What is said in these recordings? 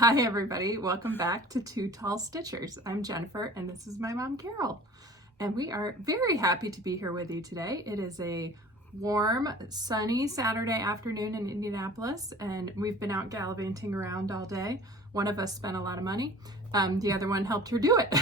Hi everybody, welcome back to Two Tall Stitchers. I'm Jennifer and this is my mom Carol. And we are very happy to be here with you today. It is a warm, sunny Saturday afternoon in Indianapolis and we've been out gallivanting around all day. One of us spent a lot of money, the other one helped her do it.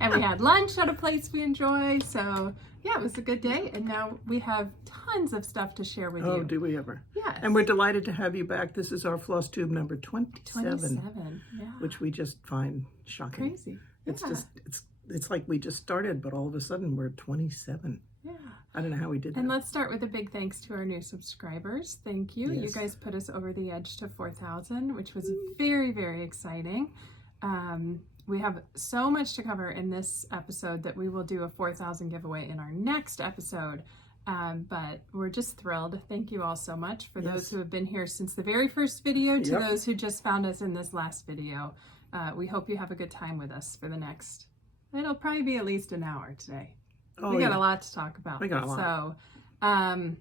And we had lunch at a place we enjoy, so yeah, it was a good day, and now we have tons of stuff to share with you. Oh, do we ever? Yes. And we're delighted to have you back. This is our Flosstube number 27, yeah. which we just find shocking. Crazy. It's yeah. just, it's like we just started, but all of a sudden we're 27. Yeah. I don't know how we did that. And let's start with a big thanks to our new subscribers. Thank you. Yes. You guys put us over the edge to 4,000, which was very, very exciting. We have so much to cover in this episode that we will do a 4,000 giveaway in our next episode. But we're just thrilled. Thank you all so much for those who have been here since the very first video to those who just found us in this last video. We hope you have a good time with us for the next, it'll probably be at least an hour today. Oh, we got a lot to talk about. We got a lot. So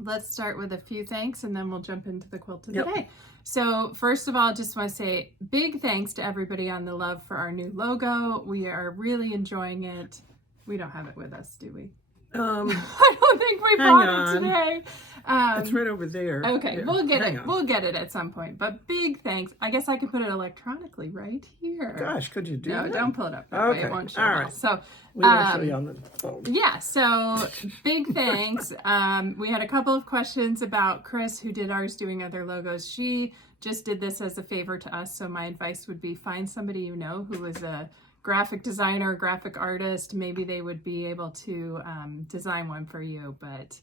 let's start with a few thanks and then we'll jump into the quilt of the day. So first of all, just want to say big thanks to everybody on the love for our new logo. We are really enjoying it. We don't have it with us, do we? I don't think we bought it today. It's right over there. Okay, Yeah. we'll get Hang it. on. We'll get it at some point. But big thanks. I guess I could put it electronically right here. Gosh, could you do No, that? don't pull it up that way. It Okay. won't show All well. right. So We will show you on the phone. yeah, so big thanks. We had a couple of questions about Chris, who did ours doing other logos. She just did this as a favor to us, so my advice would be find somebody you know who is a graphic designer, graphic artist. Maybe they would be able to design one for you, but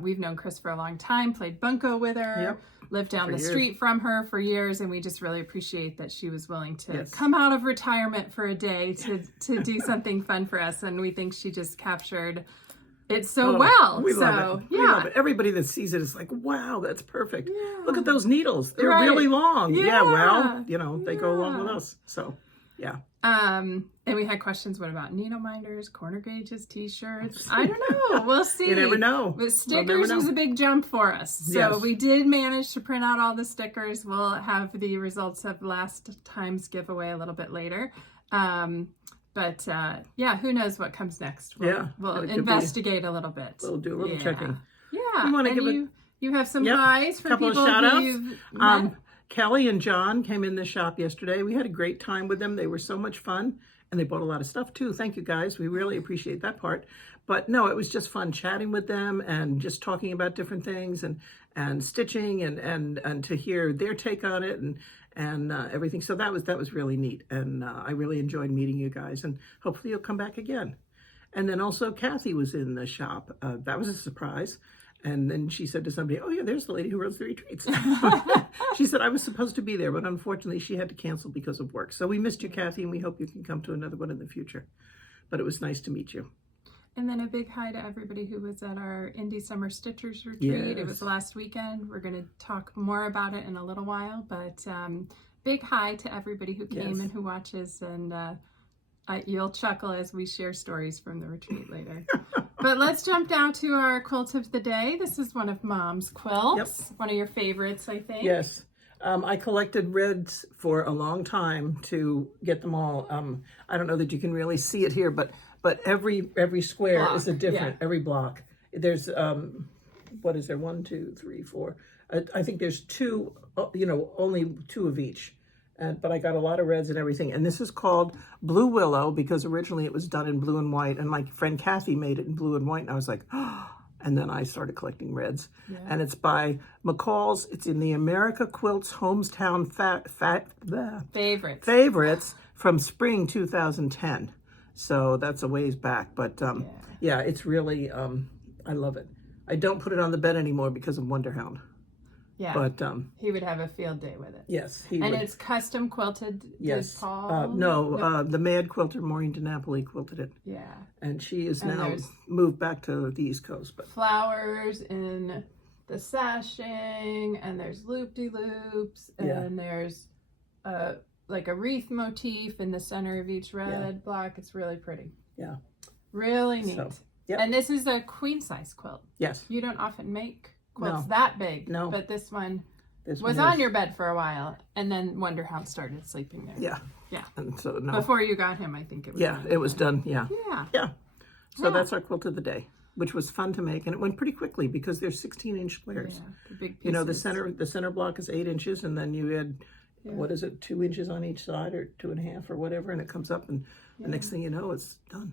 we've known Chris for a long time, played bunco with her, lived down the street from her for years, and we just really appreciate that she was willing to come out of retirement for a day to do something fun for us, and we think she just captured it so well. We so love it. yeah. We love it. Everybody that sees it is like, wow, that's perfect. Look at those needles. They're really long. Yeah, well, you know, they go along with us. So, yeah. And we had questions, what about needle minders, corner gauges, t-shirts? I don't know. We'll see. You never know. But stickers was a big jump for us. So we did manage to print out all the stickers. We'll have the results of last time's giveaway a little bit later. But yeah, who knows what comes next. We'll investigate a little bit. We'll do a little checking. Yeah. You want to and give you have some highs for couple people of shout outs. who you've met? Kelly and John came in the shop yesterday. We had a great time with them. They were so much fun, and they bought a lot of stuff too. Thank you guys. We really appreciate that part. But no, it was just fun chatting with them and just talking about different things and stitching and to hear their take on it and everything. So that was really neat, and I really enjoyed meeting you guys. And hopefully you'll come back again. And then also Kathy was in the shop. That was a surprise. And then she said to somebody, oh yeah, there's the lady who runs the retreats. She said, I was supposed to be there, but unfortunately she had to cancel because of work. So we missed you, Kathy, and we hope you can come to another one in the future. But it was nice to meet you. And then a big hi to everybody who was at our Indie Summer Stitchers retreat. It was last weekend. We're going to talk more about it in a little while, but big hi to everybody who came and who watches, and you'll chuckle as we share stories from the retreat later. But let's jump down to our quilt of the day. This is one of Mom's quilts, one of your favorites, I think. Yes. I collected reds for a long time to get them all. I don't know that you can really see it here, but every square is a different, every block. There's, what is there? 1, 2, 3, 4. I think there's 2, only 2 of each. But I got a lot of reds and everything. And this is called Blue Willow because originally it was done in blue and white. And my friend Kathy made it in blue and white. And I was like, oh. And then I started collecting reds. And it's by McCall's. It's in the America Quilts Hometown Favorites from spring 2010. So that's a ways back. But yeah, it's really, I love it. I don't put it on the bed anymore because of Wonderhound. Yeah, but he would have a field day with it. Yes, he would. And it's custom quilted. Yes, Paul? the Mad Quilter Maureen DiNapoli quilted it. Yeah, and she is now moved back to the East Coast. But flowers in the sashing, and there's loop-de-loops, and there's like a wreath motif in the center of each red block. It's really pretty. Yeah, really neat. So, and this is a queen size quilt. Yes, you don't often make quilts that big, but this one This was one on is- your bed for a while, and then wonder how it started sleeping there. Yeah. Yeah. And so, no. Before you got him, I think it was. Yeah, done. it was done. Yeah. Yeah. Yeah. So Yeah. that's our quilt of the day, which was fun to make. And it went pretty quickly because they're 16-inch squares. Yeah, the big pieces. You know, the center block is 8 inches, and then you add, what is it, 2 inches on each side or 2.5 or whatever, and it comes up, and the next thing you know, it's done.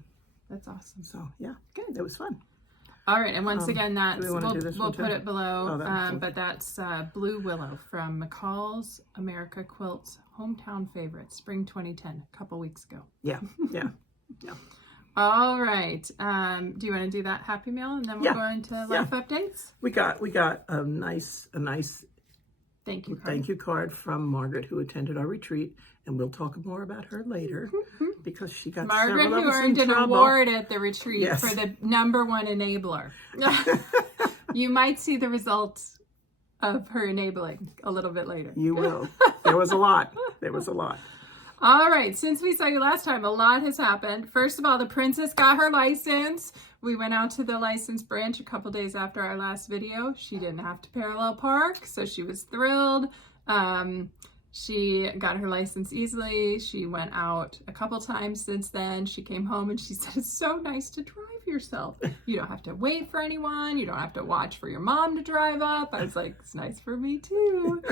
That's awesome. So, yeah, good. It was fun. All right, and once again, that's do we wanna do this we'll one too? put it below. Oh, that one. But that's Blue Willow from McCall's America Quilts Hometown Favorite, Spring 2010, a couple weeks ago. Yeah, yeah. All right. Do you want to do that Happy Meal, and then we'll go into life updates? We got a nice Thank you. Card. thank you card from Margaret, who attended our retreat, and we'll talk more about her later because she got Margaret, several who of us in earned an trouble. award at the retreat Yes. for the #1 enabler. You might see the results of her enabling a little bit later. You will. There was a lot. There was a lot. All right, since we saw you last time, a lot has happened. First of all, the princess got her license. We went out to the license branch a couple days after our last video. She didn't have to parallel park, so she was thrilled. She got her license easily. She went out a couple times since then. She came home and she said, it's so nice to drive yourself. You don't have to wait for anyone. You don't have to watch for your mom to drive up. I was like, it's nice for me too.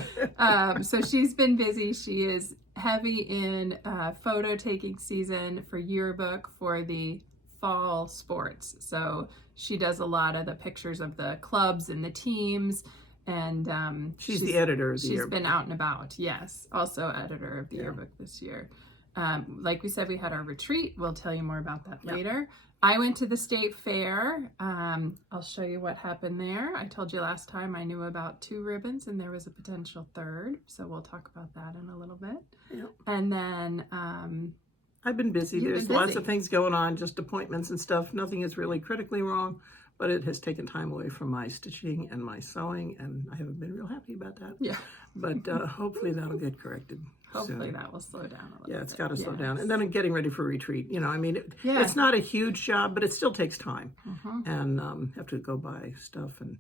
So she's been busy. She is heavy in photo taking season for yearbook for the fall sports. So she does a lot of the pictures of the clubs and the teams. And she's the editor of the She's yearbook. been out and about, yes. Also editor of the yearbook this year. Like we said, we had our retreat. We'll tell you more about that later. I went to the state fair. I'll show you what happened there. I told you last time I knew about 2 ribbons and there was a potential 3rd. So we'll talk about that in a little bit. Yep. And then I've been busy. You've There's been lots busy. of things going on, just appointments and stuff. Nothing is really critically wrong, but it has taken time away from my stitching and my sewing, and I haven't been real happy about that. Yeah. But hopefully that'll get corrected. hopefully soon. that will slow down a little Yeah, it's bit. got to slow Yes. down. And then getting ready for retreat. You know, I mean, Yeah. it's not a huge job, but it still takes time. Mhm. And have to go buy stuff and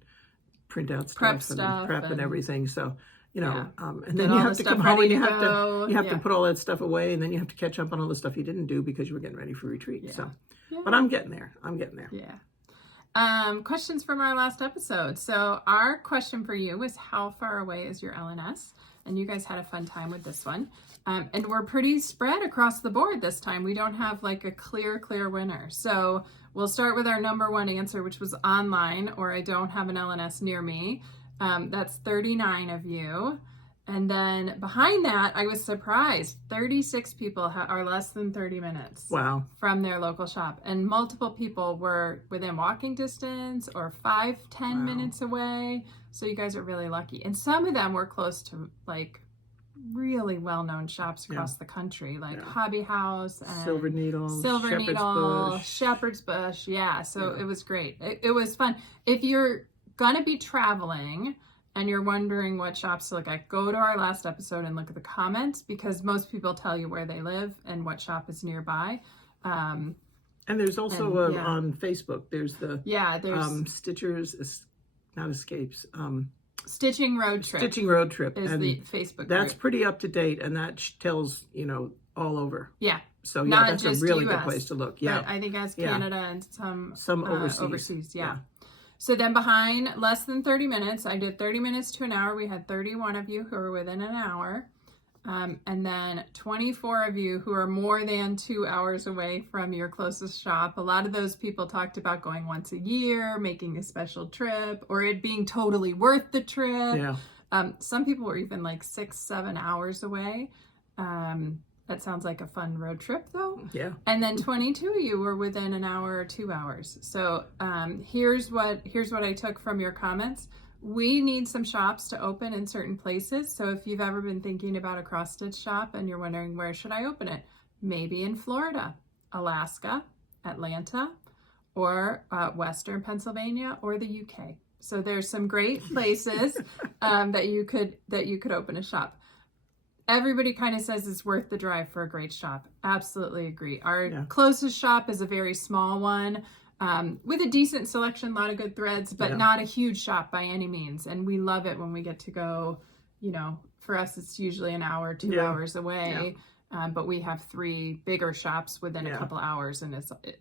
print out stuff Prep and stuff prep and and- everything. So, you know, Yeah. and Get then you all have the to stuff come home ready and you to have go. to Yeah. put all that stuff away, and then you have to catch up on all the stuff you didn't do because you were getting ready for retreat. Yeah. So, Yeah. but I'm getting there. I'm getting there. Yeah. Questions from our last episode. So our question for you was, how far away is your LNS? And you guys had a fun time with this one. And we're pretty spread across the board this time. We don't have like a clear winner. So we'll start with our number one answer, which was online, or I don't have an LNS near me. That's 39 of you. And then behind that, I was surprised. 36 people are less than 30 minutes Wow. from their local shop. And multiple people were within walking distance or 5-10 Wow. minutes away. So you guys are really lucky. And some of them were close to like really well-known shops across the country, like Hobby House and Silver Needle, Silver Shepherd's Needle, Bush. Shepherd's Bush. Yeah, so Yeah. it was great. It was fun. If you're gonna be traveling and you're wondering what shops to look at, go to our last episode and look at the comments, because most people tell you where they live and what shop is nearby. And there's also And, yeah. on Facebook, there's the There's Stitchers, not Escapes, Stitching Road Trip Stitching Road Trip. is And the Facebook that's group. pretty up to date, and that tells, all over. Yeah, So, yeah, Not that's a just really good US, place to look. Yeah. but I think as Yeah. Canada and some Overseas. yeah. So then behind less than 30 minutes, I did 30 minutes to an hour. We had 31 of you who were within an hour. And then 24 of you who are more than 2 hours away from your closest shop. A lot of those people talked about going once a year, making a special trip, or it being totally worth the trip. Yeah. Some people were even like 6-7 hours away. That sounds like a fun road trip though. Yeah. And then 22 of you were within an hour or 2 hours. So here's what I took from your comments. We need some shops to open in certain places. So if you've ever been thinking about a cross stitch shop and you're wondering where should I open it, maybe in Florida, Alaska, Atlanta, or Western Pennsylvania, or the UK. So there's some great places that you could open a shop. Everybody kind of says it's worth the drive for a great shop. Absolutely agree. Our closest shop is a very small one with a decent selection, a lot of good threads, but not a huge shop by any means. And we love it when we get to go you know, for us, it's usually an hour, 2 Yeah. hours away. But we have 3 bigger shops within a Yeah. couple hours, and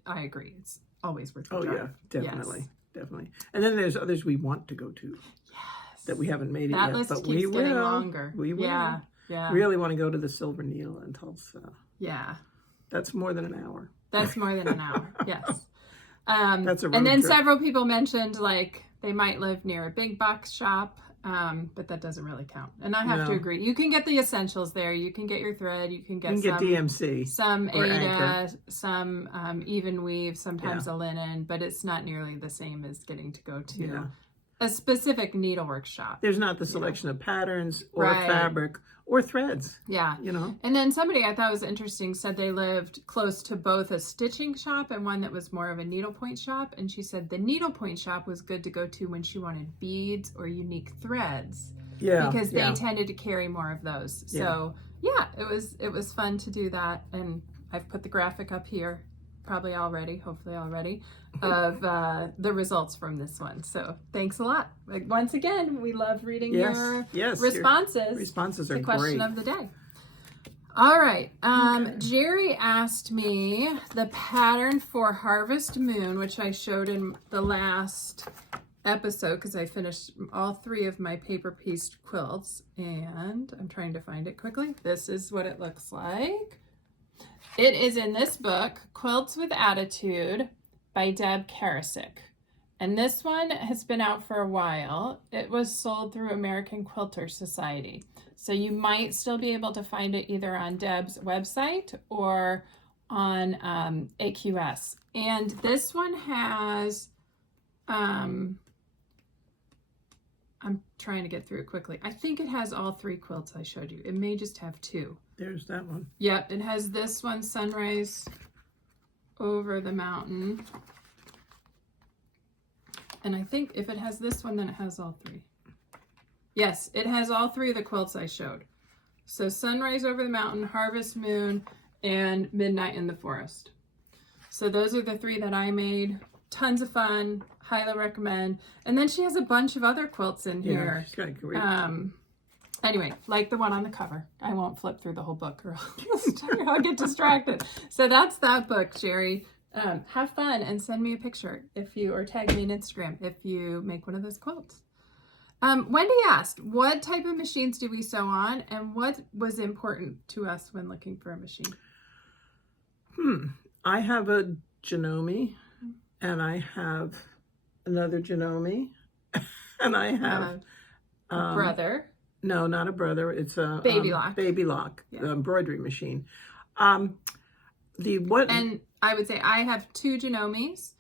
I agree, it's always worth the Oh drive. yeah, definitely, Yes. definitely. And then there's others we want to go to Yes. that we haven't made it That yet, list but keeps we getting will. longer. We will. Yeah. Yeah. Really want to go to the Silver Needle in Tulsa. Yeah. That's more than an hour. That's more than an hour. Yes. That's a road and then trip. several people mentioned like they might live near a big box shop, but that doesn't really count. And I have to No. agree. You can get the essentials there. You can get your thread. You can get DMC. some or Ada, Anchor. some even weave, sometimes a linen, but it's not nearly the same as getting to go to Yeah. a specific needlework shop. There's not the selection of patterns or Right. fabric or threads. Yeah. You know. And then somebody I thought was interesting said they lived close to both a stitching shop and one that was more of a needlepoint shop. And she said the needlepoint shop was good to go to when she wanted beads or unique threads. Yeah. Because they yeah. tended to carry more of those. Yeah. So yeah, it was fun to do that. And I've put the graphic up here, hopefully already, of the results from this one. So thanks a lot. Like, once again, we love reading your responses. Your responses are the question great. of the day. All right. Jerry asked me the pattern for Harvest Moon, which I showed in the last episode because I finished all 3 of my paper pieced quilts, and I'm trying to find it quickly. This is what it looks like. It is in this book, Quilts with Attitude by Deb Karasik. And this one has been out for a while. It was sold through American Quilter Society. So you might still be able to find it either on Deb's website or on AQS. And this one has, I'm trying to get through it quickly. I think it has all 3 quilts I showed you. It may just have 2. There's that one. Yep, it has this one, Sunrise Over the Mountain. And I think if it has this one, then it has all 3. Yes, it has all 3 of the quilts I showed. So Sunrise Over the Mountain, Harvest Moon, and Midnight in the Forest. So those are the 3 that I made. Tons of fun. Highly recommend. And then she has a bunch of other quilts in here. Yeah, she's got a great. Anyway, like the one on the cover. I won't flip through the whole book or I'll get distracted. So that's that book, Jerry. Have fun and send me a picture or tag me on Instagram if you make one of those quilts. Wendy asked, what type of machines do we sew on and what was important to us when looking for a machine? I have a Janome and I have another Janome and I have a brother. No, not a brother. It's a Baby lock. Baby lock, Yeah. embroidery machine. And I would say I have 2 Janomes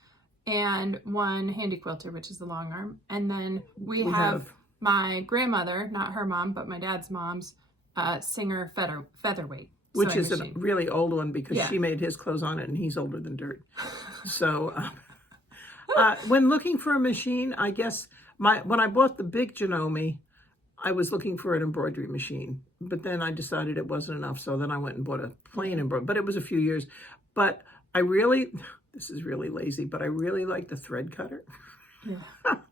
and 1 Handy Quilter, which is the long arm. And then we have my grandmother, not her mom, but my dad's mom's Singer Featherweight. Which is machine. a really old one because Yeah. she made his clothes on it and he's older than dirt. So when looking for a machine, I guess when I bought the big Janome, I was looking for an embroidery machine, but then I decided it wasn't enough. So then I went and bought a plain embroidery, but it was a few years. But this is really lazy, but I really like the thread cutter. Yeah.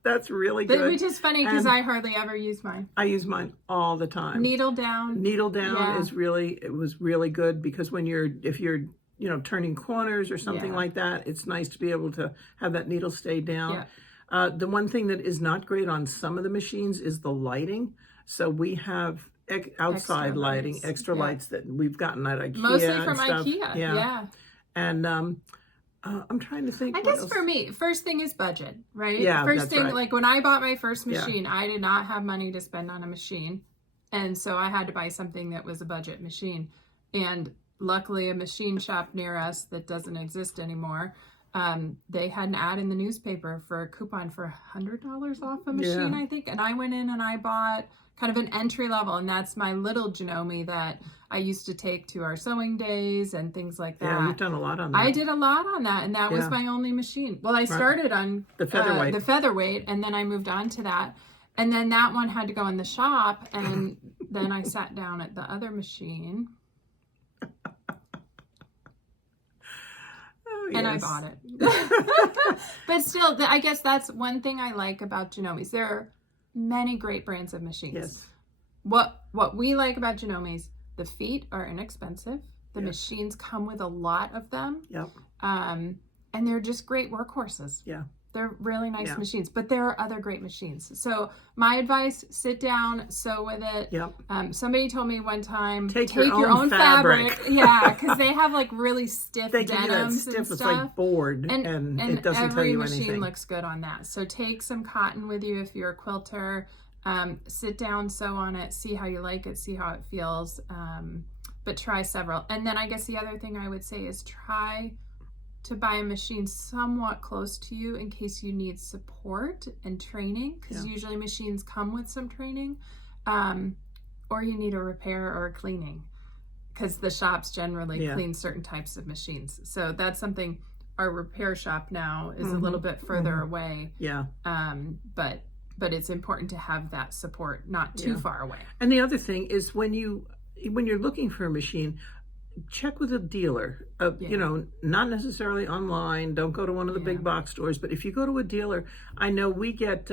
That's really good. Which is funny because I hardly ever use mine. I use mine all the time. Needle down. Needle down Yeah. it was really good because if you're turning corners or something like that, it's nice to be able to have that needle stay down. Yeah. The one thing that is not great on some of the machines is the lighting. So we have outside lighting, extra lights that we've gotten at IKEA. Mostly from stuff. IKEA. Yeah. And I'm trying to think. I guess for me, first thing is budget, right? Yeah, First that's thing, right. like when I bought my first machine, I did not have money to spend on a machine. And so I had to buy something that was a budget machine. And luckily a machine shop near us that doesn't exist anymore, they had an ad in the newspaper for a coupon for $100 off a machine, I think. And I went in and I bought kind of an entry level, and that's my little Janome that I used to take to our sewing days and things like that. Yeah, you've done a lot on that. I did a lot on that, and that was my only machine. Well, I started on the featherweight, and then I moved on to that. And then that one had to go in the shop, and then I sat down at the other machine. And I bought it. But still, I guess that's one thing I like about Janomes. There are many great brands of machines. Yes. what we like about Genome's, the feet are inexpensive. The machines come with a lot of them. Yep. And they're just great workhorses. Yeah. They're really nice machines, but there are other great machines. So my advice, sit down, sew with it. Yep. Somebody told me one time, take your own fabric. Yeah, because they have like really stiff they give you that denims stiff, and it's stuff. like board, and it doesn't tell you every machine anything. looks good on that. So take some cotton with you if you're a quilter. Sit down, sew on it, see how you like it, see how it feels. But try several. And then I guess the other thing I would say is try to buy a machine somewhat close to you in case you need support and training, because usually machines come with some training, or you need a repair or a cleaning, because the shops generally clean certain types of machines. So that's something. Our repair shop now is a little bit further away. Yeah. But it's important to have that support not too far away. And the other thing is when you're looking for a machine, check with a dealer. You know, not necessarily online. Don't go to one of the big box stores. But if you go to a dealer, I know we get.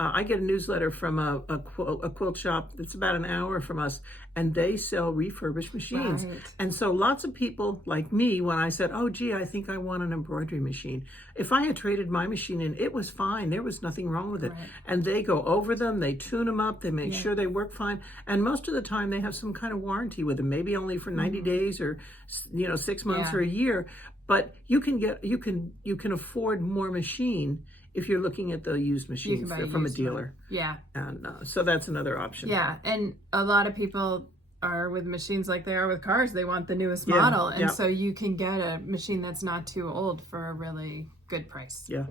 I get a newsletter from a quilt shop that's about an hour from us, and they sell refurbished machines. Right. And so lots of people like me, when I said, oh, gee, I think I want an embroidery machine. If I had traded my machine in, it was fine. There was nothing wrong with it. Right. And they go over them, they tune them up, they make sure they work fine. And most of the time they have some kind of warranty with them, maybe only for 90 days or 6 months or a year. But you can afford more machine if you're looking at the used machines from a dealer. Yeah. And so that's another option. Yeah. And a lot of people are with machines like they are with cars. They want the newest model. And so you can get a machine that's not too old for a really good price. Yeah.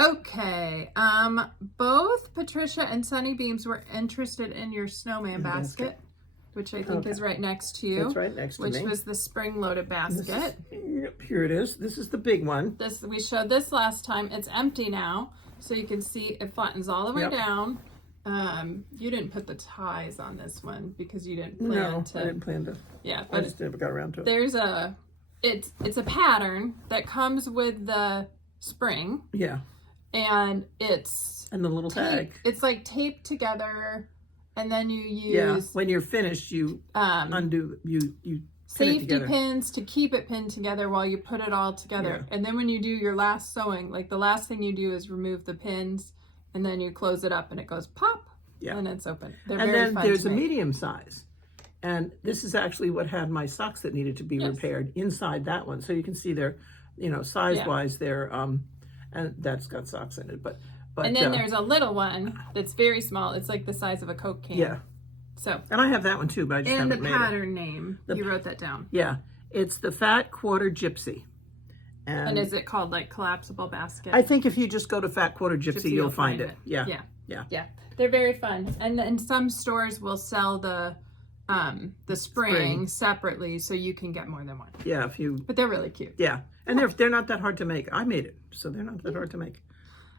Okay. Both Patricia and Sunny Beams were interested in your snowman basket, which I think is right next to you. It's right next to me. Which was the spring-loaded basket. Here it is. This is the big one. We showed this last time. It's empty now, so you can see it flattens all the way down. You didn't put the ties on this one because you didn't plan to. I didn't plan to. Yeah, I just never got around to it. There's it's a pattern that comes with the spring. Yeah. And it's the little tag. It's like taped together. And then you use when you're finished, you undo you safety pins to keep it pinned together while you put it all together. And then when you do your last sewing, like the last thing you do is remove the pins, and then you close it up, and it goes pop, and it's open. They're very then fun there's to a make. medium size, and this is actually what had my socks that needed to be repaired inside that one. So you can see they're, size wise, they're and that's got socks in it, but. And then there's a little one that's very small. It's like the size of a Coke can. Yeah. So. And I have that one too, but I just haven't made it. And the pattern name. You wrote that down. Yeah. It's the Fat Quarter Gypsy. And is it called like Collapsible Basket? I think if you just go to Fat Quarter Gypsy you'll find it. Yeah. They're very fun. And some stores will sell the spring separately, so you can get more than one. Yeah, But they're really cute. Yeah. And they're not that hard to make. I made it, so they're not that hard to make.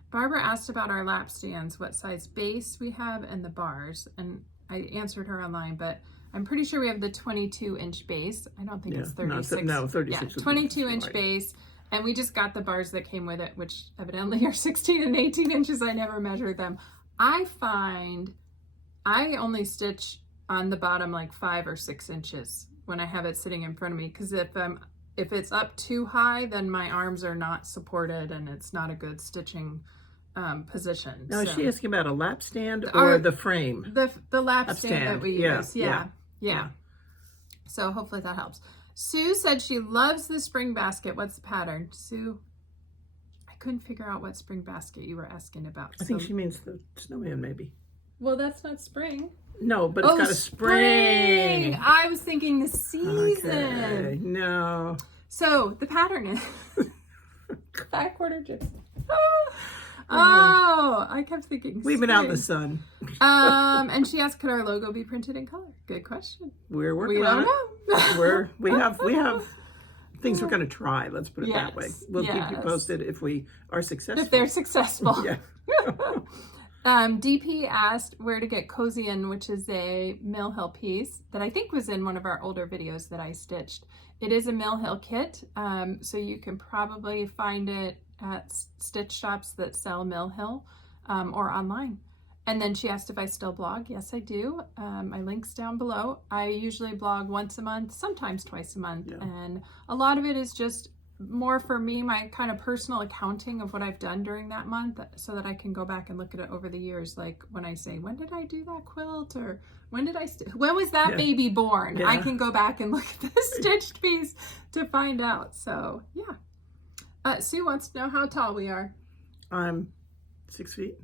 Barbara asked about our lap stands, what size base we have, and the bars. And I answered her online, but I'm pretty sure we have the 22-inch base. I don't think it's 36. No, 36. Yeah, 22-inch base. And we just got the bars that came with it, which evidently are 16 and 18 inches. I never measured them. I find I only stitch on the bottom like 5 or 6 inches when I have it sitting in front of me. Because if it's up too high, then my arms are not supported and it's not a good stitching position. Now, is she asking about a lap stand or the frame? The lap stand that we use. Yeah. So hopefully that helps. Sue said she loves the spring basket. What's the pattern? Sue, I couldn't figure out what spring basket you were asking about. I think she means the snowman, maybe. Well, that's not spring. No, but it's got a spring. I was thinking the season. Okay. No. So the pattern is Fat Quarter Gypsy. Oh, I kept thinking we've been out in the sun. And she asked, could our logo be printed in color? Good question. We're working on it. We have things we're going to try. Let's put it that way. We'll keep you posted if we are successful. If they're successful. Yeah. DP asked where to get Cozy In, which is a Mill Hill piece that I think was in one of our older videos that I stitched. It is a Mill Hill kit, so you can probably find it at stitch shops that sell Mill Hill or online. And then she asked if I still blog. Yes, I do. My link's down below. I usually blog once a month, sometimes twice a month. Yeah. And a lot of it is just more for me, my kind of personal accounting of what I've done during that month so that I can go back and look at it over the years. Like when I say, when did I do that quilt? Or when did when was that baby born? Yeah. I can go back and look at the stitched piece to find out. So yeah. Sue wants to know how tall we are. I'm 6 feet.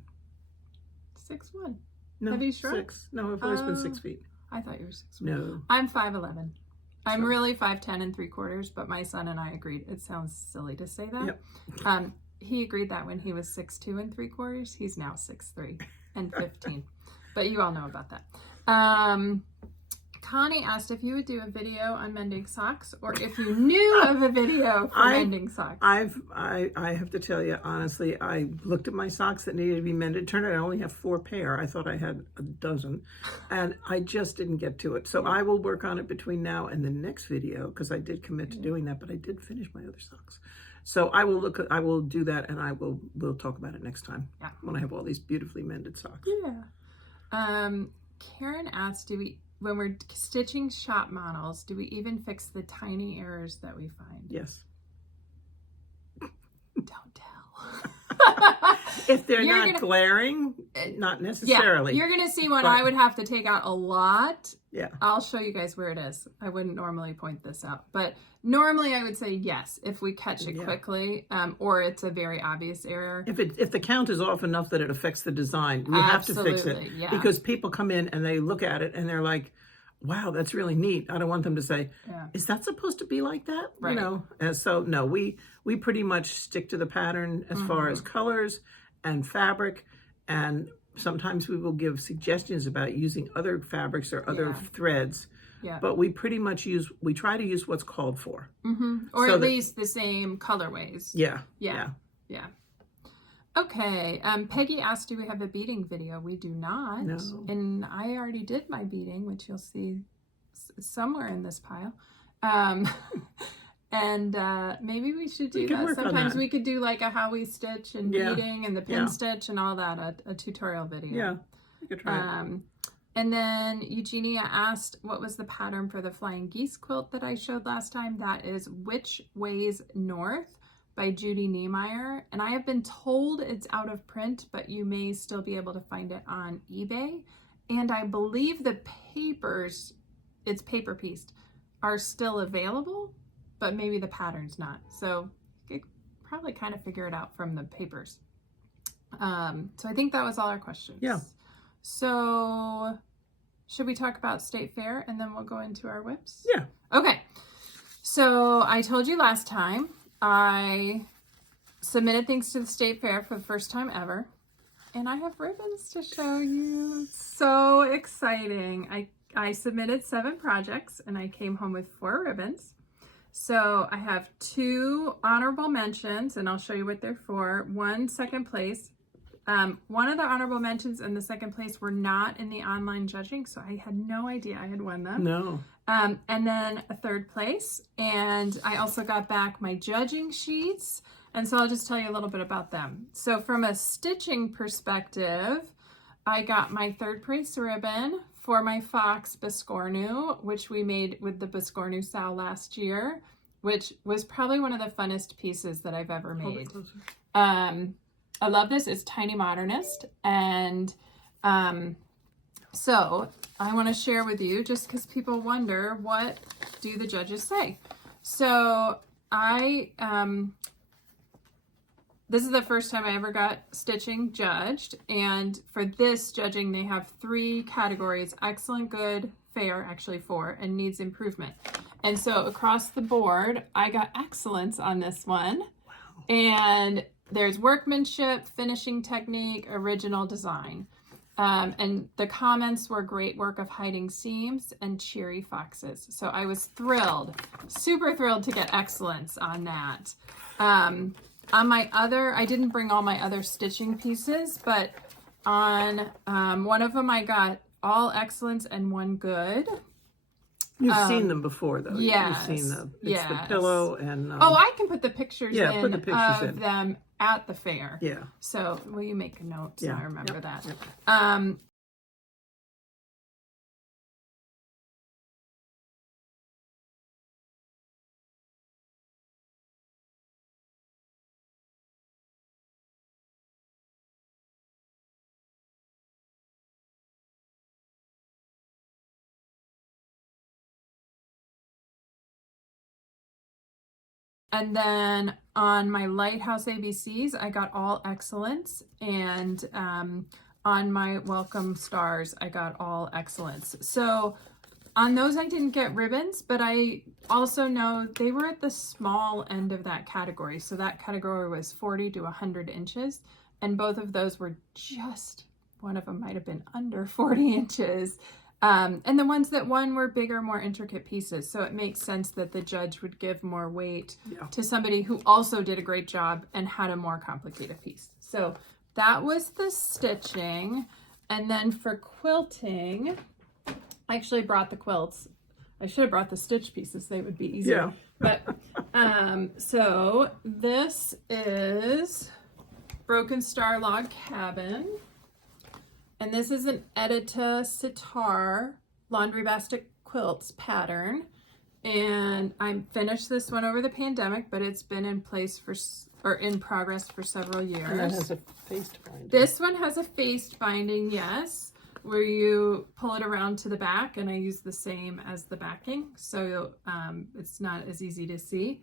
6'1". No, Have you shrunk? 6. No, I've always been 6 feet. I thought you were 6'1". No. I'm 5'11". I'm really 5'10" and 3/4", but my son and I agreed. It sounds silly to say that. Yep. He agreed that when he was 6'2" and 3/4. He's now 6'3" and 15. But you all know about that. Connie asked if you would do a video on mending socks, or if you knew of a video for mending socks. I have to tell you, honestly, I looked at my socks that needed to be mended. Turned out I only have 4 pair. I thought I had a dozen, and I just didn't get to it. So I will work on it between now and the next video, because I did commit to doing that, but I did finish my other socks. So I will do that, and we'll talk about it next time when I have all these beautifully mended socks. Yeah. Karen asked, when we're stitching shop models, do we even fix the tiny errors that we find? Yes. Don't tell. If they're not glaring, not necessarily. Yeah, you're going to see when I would have to take out a lot. Yeah. I'll show you guys where it is. I wouldn't normally point this out, but normally I would say yes if we catch it quickly, or it's a very obvious error. If the count is off enough that it affects the design, we have to fix it. Yeah. Because people come in and they look at it and they're like, wow, that's really neat. I don't want them to say, is that supposed to be like that? Right. You know, and so no, we pretty much stick to the pattern as far as colors and fabric, and sometimes we will give suggestions about using other fabrics or other threads. Yeah. But we pretty much try to use what's called for. Or so at least the same colorways. Yeah. Okay. Peggy asked, do we have a beading video? We do not. No. And I already did my beading, which you'll see somewhere in this pile. And maybe we should do that. Sometimes we could do like a how we stitch and beading and the pin stitch and all that, a tutorial video. Yeah, you could try it. And then Eugenia asked, what was the pattern for the flying geese quilt that I showed last time? That is Which Ways North by Judy Niemeyer. And I have been told it's out of print, but you may still be able to find it on eBay. And I believe the papers, it's paper pieced, are still available, but maybe the pattern's not. So you could probably kind of figure it out from the papers. So I think that was all our questions. Yeah. So should we talk about State Fair and then we'll go into our whips? Yeah. Okay. So I told you last time I submitted things to the State Fair for the first time ever. And I have ribbons to show you. So exciting. I submitted 7 projects and I came home with 4 ribbons. So I have 2 honorable mentions, and I'll show you what they're for. 1 second place. One of the honorable mentions and the second place were not in the online judging, so I had no idea I had won them. No. And then a 3rd place, and I also got back my judging sheets, and so I'll just tell you a little bit about them. So from a stitching perspective, I got my 3rd place ribbon for my Fox Biscornu, which we made with the Biscornu Sal last year, which was probably one of the funnest pieces that I've ever made. I love this. It's Tiny Modernist. And so I want to share with you, just because people wonder, what do the judges say? So this is the first time I ever got stitching judged. And for this judging, they have 3 categories: excellent, good, fair, actually 4, and needs improvement. And so across the board, I got excellence on this one. Wow. And there's workmanship, finishing technique, original design. And the comments were great work of hiding seams and cheery foxes. So I was thrilled, super thrilled to get excellence on that. On my other, I didn't bring all my other stitching pieces, but on one of them I got all excellence and 1 good. You've seen them before, though. Yes. You've seen the Yes. the pillow and. Oh, I can put the pictures yeah, in put the pictures of in. them at the fair. Yeah. So will you make a note so Yeah. I remember Yep. that? Yep. And then on my Lighthouse ABCs, I got all excellence. And on my Welcome Stars, I got all excellence. So on those, I didn't get ribbons, but I also know they were at the small end of that category. So that category was 40 to 100 inches. And both of those were just, one of them might have been under 40 inches. And the ones that won were bigger, more intricate pieces. So it makes sense that the judge would give more weight to somebody who also did a great job and had a more complicated piece. So that was the stitching. And then for quilting, I actually brought the quilts. I should have brought the stitch pieces. They would be easier. Yeah. But so this is Broken Star Log Cabin. And this is an Edita Sitar Laundry Basket Quilts pattern. And I finished this one over the pandemic, but it's been in place or in progress for several years. And that has a faced binding. This one has a faced binding, yes, where you pull it around to the back, and I use the same as the backing. So it's not as easy to see.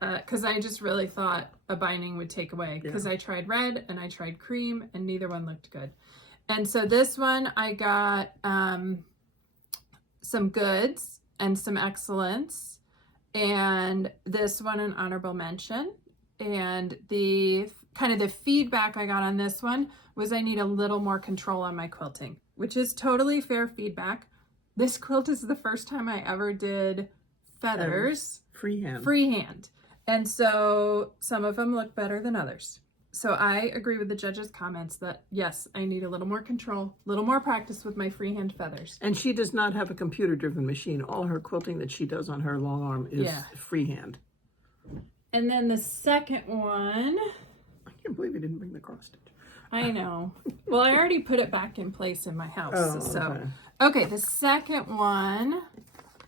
Because I just really thought a binding would take away. Because I tried red and I tried cream, and neither one looked good. And so this one, I got some goods and some excellence, and this one an honorable mention. And the kind of the feedback I got on this one was I need a little more control on my quilting, which is totally fair feedback. This quilt is the first time I ever did feathers freehand. And so some of them look better than others. So I agree with the judge's comments that, yes, I need a little more control, a little more practice with my freehand feathers. And she does not have a computer-driven machine. All her quilting that she does on her long arm is freehand. And then the second one... I can't believe you didn't bring the cross stitch. I know. Well, I already put it back in place in my house. Oh, so okay, the second one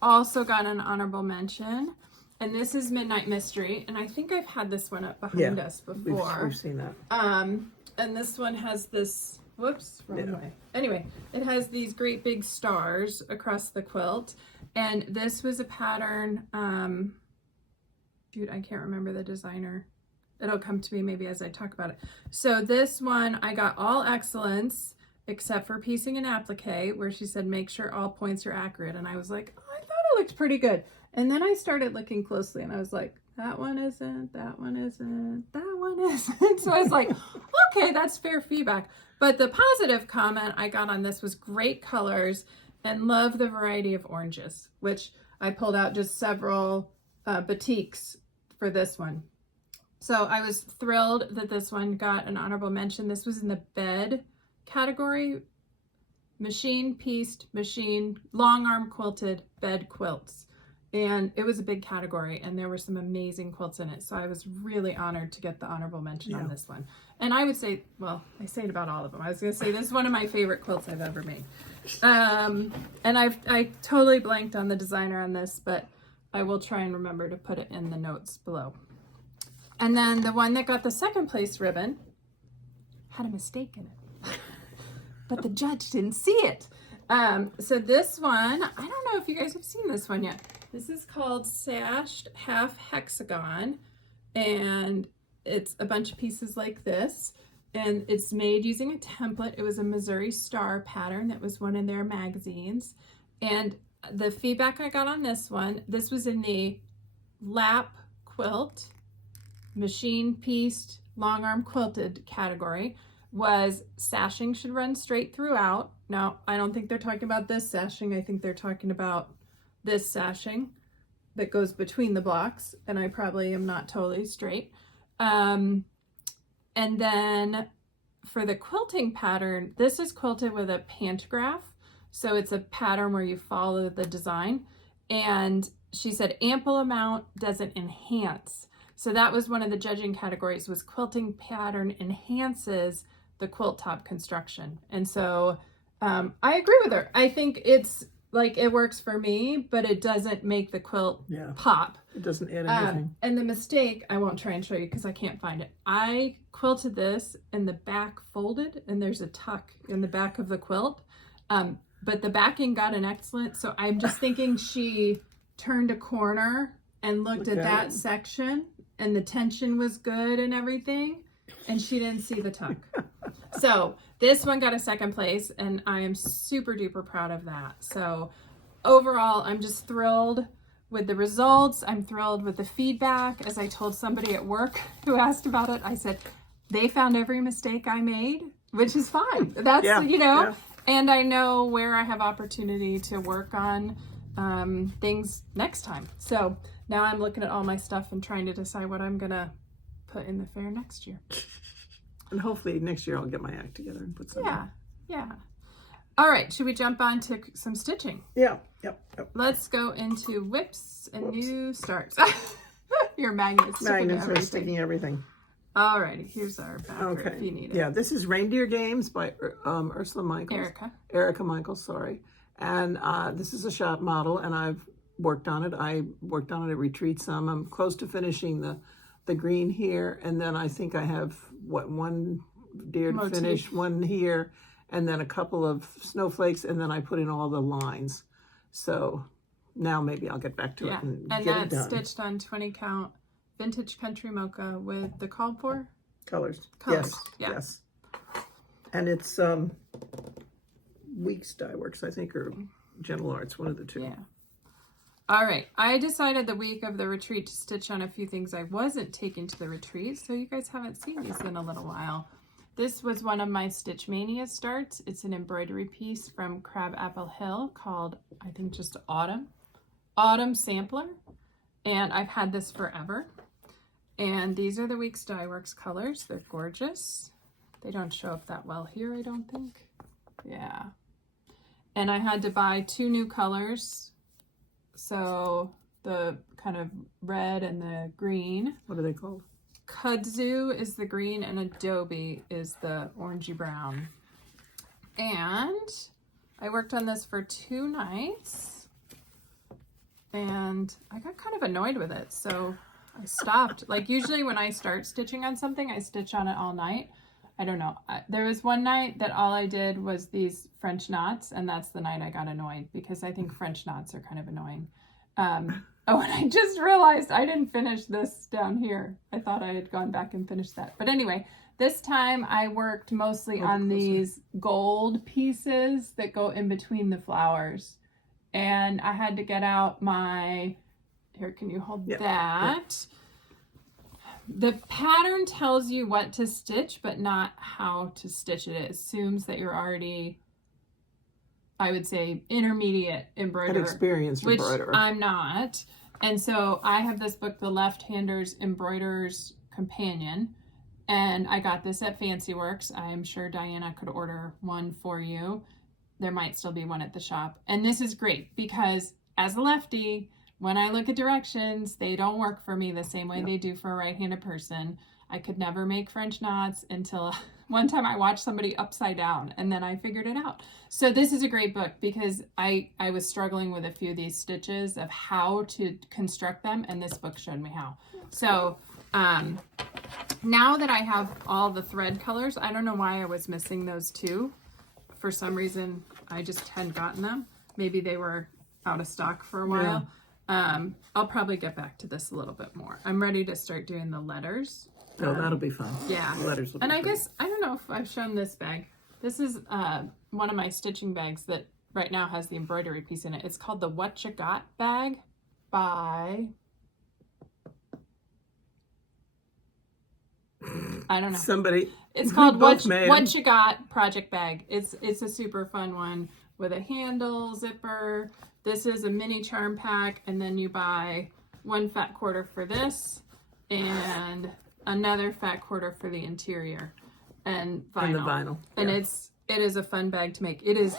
also got an honorable mention. And this is Midnight Mystery, and I think I've had this one up behind us before. We've seen that. And this one has this, whoops, wrong way. Anyway, it has these great big stars across the quilt, and this was a pattern, I can't remember the designer. It'll come to me maybe as I talk about it. So this one, I got all excellence, except for piecing and applique, where she said, make sure all points are accurate. And I was like, oh, I thought it looked pretty good. And then I started looking closely, and I was like, that one isn't, that one isn't, that one isn't. So I was like, okay, that's fair feedback. But the positive comment I got on this was great colors and love the variety of oranges, which I pulled out just several batiks for this one. So I was thrilled that this one got an honorable mention. This was in the bed category, machine pieced, machine, long arm quilted bed quilts. And it was a big category, and there were some amazing quilts in it. So I was really honored to get the honorable mention on this one. And I would say, well, I say it about all of them. I was going to say this is one of my favorite quilts I've ever made. And I totally blanked on the designer on this, but I will try and remember to put it in the notes below. And then the one that got the second place ribbon had a mistake in it, but the judge didn't see it. So this one, I don't know if you guys have seen this one yet. This is called Sashed Half Hexagon, and it's a bunch of pieces like this, and it's made using a template. It was a Missouri Star pattern that was one of their magazines, and the feedback I got on this one, this was in the lap quilt, machine pieced, long arm quilted category, was sashing should run straight throughout. Now, I don't think they're talking about this sashing. I think they're talking about this sashing that goes between the blocks, and I probably am not totally straight. And then for the quilting pattern, this is quilted with a pantograph. So it's a pattern where you follow the design. And she said ample amount doesn't enhance. So that was one of the judging categories, was quilting pattern enhances the quilt top construction. And so I agree with her. I think it's like, it works for me, but it doesn't make the quilt pop. It doesn't add anything. And the mistake, I won't try and show you because I can't find it. I quilted this and the back folded, and there's a tuck in the back of the quilt. But the backing got an excellent, so I'm just thinking she turned a corner and looked at that section, and the tension was good and everything, and she didn't see the tuck. So this one got a second place, and I am super duper proud of that. So overall, I'm just thrilled with the results. I'm thrilled with the feedback. As I told somebody at work who asked about it, I said, they found every mistake I made, which is fine. That's, you know, and I know where I have opportunity to work on things next time. So now I'm looking at all my stuff and trying to decide what I'm gonna put in the fair next year. And hopefully next year I'll get my act together and put some. Yeah. All right, should we jump on to some stitching? Yep. Let's go into whips and new starts. Your magnets are sticking everything. All righty, here's our backer if you need it. Yeah, this is Reindeer Games by Ursula Michaels. Erica Michaels, sorry. And this is a shop model, and I've worked on it. I worked on it at retreat some. I'm close to finishing the green here, and then I think I have one deer to finish, one here, and then a couple of snowflakes, and then I put in all the lines. So now maybe I'll get back to it and get it done. And that's stitched on 20 count vintage country mocha with the called for colors. Yes. And it's Weeks Dye Works, I think, or Gentle Arts, one of the two. Yeah. All right, I decided the week of the retreat to stitch on a few things I wasn't taking to the retreat, so you guys haven't seen these in a little while. This was one of my Stitch Mania starts. It's an embroidery piece from Crab Apple Hill called, I think, just Autumn Sampler. And I've had this forever. And these are the Weeks Dye Works colors. They're gorgeous. They don't show up that well here, I don't think. Yeah. And I had to buy 2 new colors. So the kind of red and the green. What are they called? Kudzu is the green and Adobe is the orangey brown. And I worked on this for 2 nights and I got kind of annoyed with it. So I stopped. Like usually when I start stitching on something, I stitch on it all night. I don't know. There was one night that all I did was these French knots, and that's the night I got annoyed because I think French knots are kind of annoying. Oh, and I just realized I didn't finish this down here. I thought I had gone back and finished that. But anyway, this time I worked mostly on these gold pieces that go in between the flowers. And I had to get out my, here, can you hold that? Yeah. The pattern tells you what to stitch, but not how to stitch it. It assumes that you're already, I would say, intermediate embroiderer. An experienced embroiderer. Which I'm not. And so I have this book, The Left-Hander's Embroiderer's Companion, and I got this at Fancy Works. I am sure Diana could order one for you. There might still be one at the shop. And this is great because as a lefty, when I look at directions, they don't work for me the same way they do for a right-handed person. I could never make French knots until one time I watched somebody upside down and then I figured it out. So this is a great book because I was struggling with a few of these stitches of how to construct them, and this book showed me how. So now that I have all the thread colors, I don't know why I was missing those 2. For some reason, I just hadn't gotten them. Maybe they were out of stock for a while. Yeah. I'll probably get back to this a little bit more. I'm ready to start doing the letters. Oh, that'll be fun. Yeah. The letters will and be I great. guess, I don't know if I've shown this bag. This is one of my stitching bags that right now has the embroidery piece in it. It's called the Whatcha bag by, I don't know. Somebody. It's called Whatcha Project Bag. It's a super fun one with a handle, zipper. This is a mini charm pack, and then you buy 1 fat quarter for this and another fat quarter for the interior and vinyl. And the vinyl. And it is a fun bag to make. It is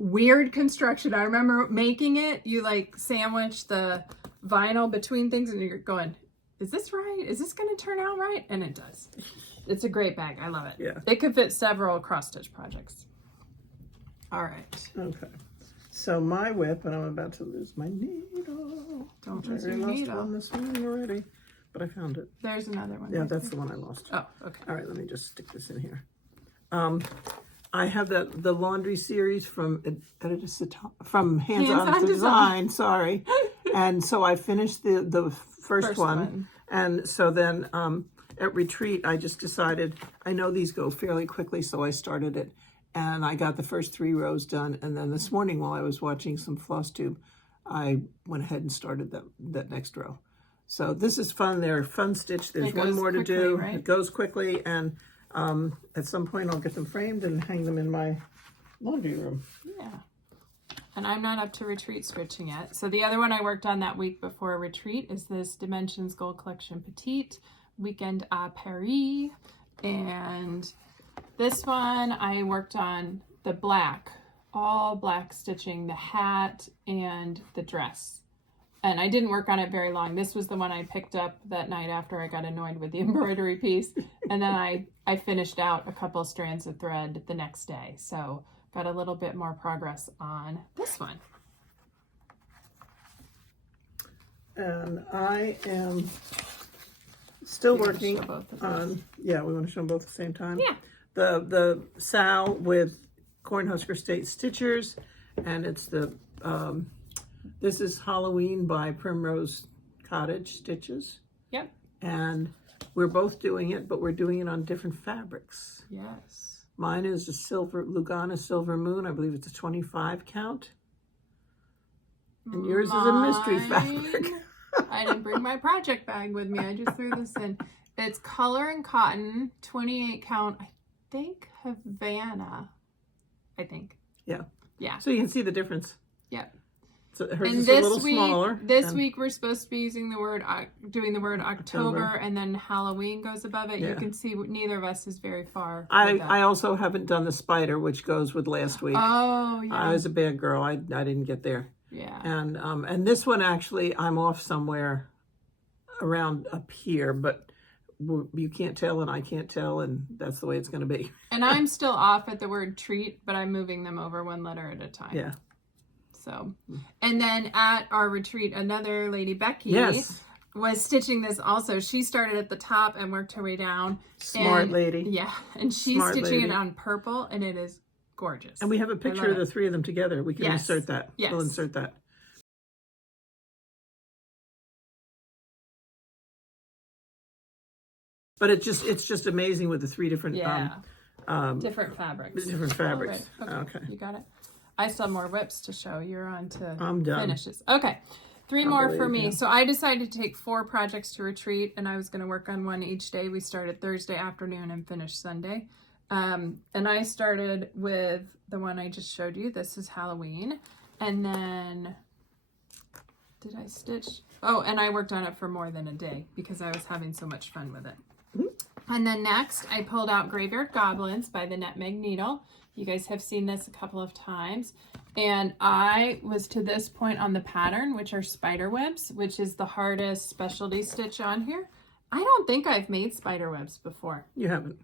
weird construction. I remember making it. You like sandwich the vinyl between things and you're going, is this right? Is this going to turn out right? And it does. It's a great bag. I love it. Yeah. It could fit several cross-stitch projects. All right. Okay. So my whip, and I'm about to lose my needle. Don't I lose your lost needle. one this morning already, but I found it. There's another one. Yeah, right that's there. the one I lost. Oh, okay. All right, let me just stick this in here. I have the laundry series from Hands On Design. Sorry, and so I finished the first one, and so then at retreat I just decided I know these go fairly quickly, so I started it, and I got the first 3 rows done, and then this morning while I was watching some Flosstube, I went ahead and started that next row. So this is fun. They're fun stitch. There's one more to do. Right? It goes quickly, and at some point I'll get them framed and hang them in my laundry room. Yeah. And I'm not up to retreat stitching yet. So the other one I worked on that week before retreat is this Dimensions Gold Collection Petite Weekend à Paris. And this one I worked on the black, all black stitching, the hat and the dress. And I didn't work on it very long. This was the one I picked up that night after I got annoyed with the embroidery piece. And then I finished out a couple strands of thread the next day. So got a little bit more progress on this one. And I am still working on, yeah, we want to show them both at the same time. Yeah. The Sal with Cornhusker State Stitchers, and it's the, this is Halloween by Primrose Cottage Stitches. Yep. And we're both doing it, but we're doing it on different fabrics. Yes. Mine is a Lugana Silver Moon. I believe it's a 25 count. And yours is a mystery fabric. I didn't bring my project bag with me. I just threw this in. It's color and cotton, 28 count. I think Havana. I think. Yeah. Yeah. So you can see the difference. Yep. So hers And is a little smaller. This week we're supposed to be using the word, doing the word October, and then Halloween goes above it. Yeah. You can see neither of us is very far. I also haven't done the spider, which goes with last week. Oh, yeah. I was a bad girl. I didn't get there. Yeah. And this one actually, I'm off somewhere around up here, but you can't tell and I can't tell, and that's the way it's going to be. And I'm still off at the word treat, but I'm moving them over one letter at a time. Yeah. So, and then at our retreat, another lady, Becky, was stitching this also. She started at the top and worked her way down. Smart lady. Yeah. And she's stitching it on purple, and it is gorgeous. And we have a picture of the 3 of them together. We can insert that. Yes. We'll insert that. But it's just amazing with the 3 different different fabrics. Different fabrics. Oh, right. Okay. You got it. I still have more whips to show. You're on to I'm done. finishes. Okay. 3 more for me. So I decided to take 4 projects to retreat, and I was going to work on one each day. We started Thursday afternoon and finished Sunday. And I started with the one I just showed you. This is Halloween. And then, did I stitch? Oh, and I worked on it for more than a day because I was having so much fun with it. Mm-hmm. And then next, I pulled out Graveyard Goblins by the Nutmeg Needle. You guys have seen this a couple of times. And I was to this point on the pattern, which are spider webs, which is the hardest specialty stitch on here. I don't think I've made spider webs before. You haven't.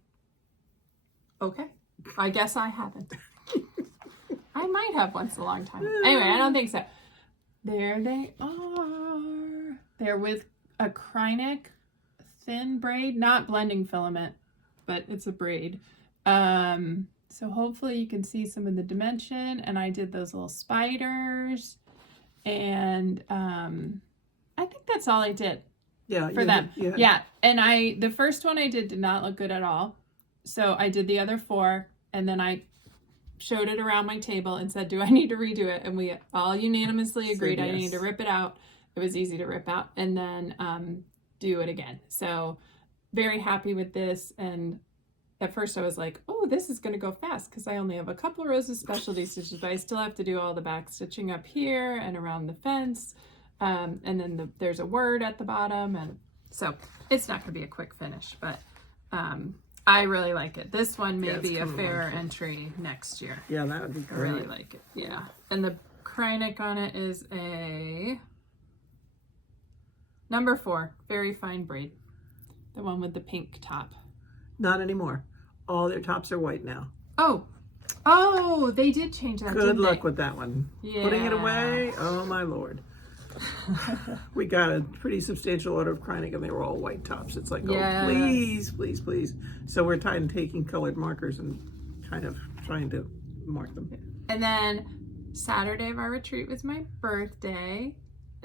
Okay. I guess I haven't. I might have once in a long time. Anyway, I don't think so. There they are. They're with a Kreinik thin braid, not blending filament, but it's a braid. So hopefully you can see some of the dimension, and I did those little spiders, and I think that's all I did for them. Yeah, and the first one I did not look good at all. So I did the other 4, and then I showed it around my table and said, do I need to redo it? And we all unanimously agreed I needed to rip it out. It was easy to rip out, and then do it again. So very happy with this. And at first I was like, oh, this is going to go fast because I only have a couple rows of specialty stitches, but I still have to do all the back stitching up here and around the fence. And then there's a word at the bottom. And so it's not going to be a quick finish, but I really like it. This one may Yeah, it's be a coming fair along. entry next year. Yeah, that would be I great. really like it. Yeah. And the Kreinik on it is a number 4, very fine braid. The one with the pink top. Not anymore. All their tops are white now. Oh, they did change that. Good luck they? with that one. Yeah. Putting it away, oh my Lord. We got a pretty substantial order of Kreinik and they were all white tops. It's like, Yes. oh, please, please, please. So we're taking colored markers and kind of trying to mark them. And then Saturday of our retreat was my birthday.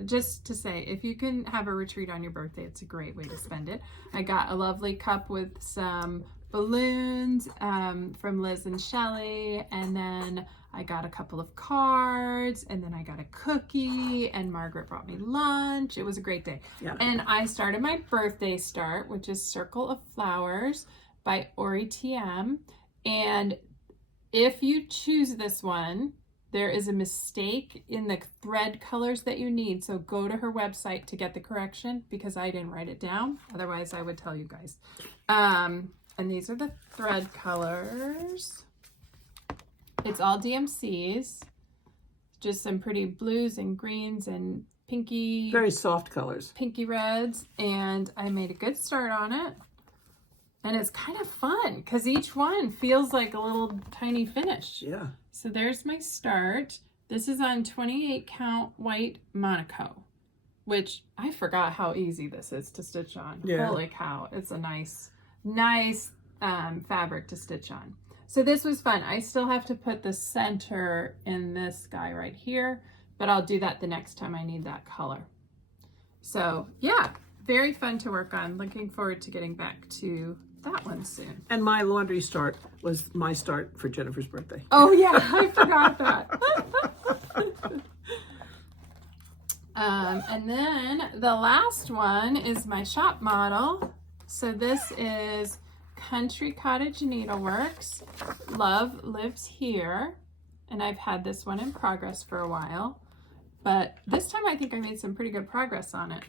Just to say, if you can have a retreat on your birthday, it's a great way to spend it. I got a lovely cup with some balloons from Liz and Shelly, and then I got a couple of cards, and then I got a cookie, and Margaret brought me lunch. It was a great day. Yeah. And I started my birthday start, which is Circle of Flowers by Ori TM. And if you choose this one, there is a mistake in the thread colors that you need. So go to her website to get the correction, because I didn't write it down. Otherwise, I would tell you guys. And these are the thread colors. It's all DMCs. Just some pretty blues and greens and pinky. Very soft colors. Pinky reds. And I made a good start on it. And it's kind of fun because each one feels like a little tiny finish. Yeah. So there's my start. This is on 28 count white Monaco, which I forgot how easy this is to stitch on. Yeah. Holy cow. It's a nice fabric to stitch on. So this was fun. I still have to put the center in this guy right here, but I'll do that the next time I need that color. So yeah, very fun to work on. Looking forward to getting back to that one soon. And my laundry start was my start for Jennifer's birthday. Oh yeah, I forgot that. And then the last one is my shop model. So this is Country Cottage Needleworks. Love Lives Here. And I've had this one in progress for a while. But this time I think I made some pretty good progress on it.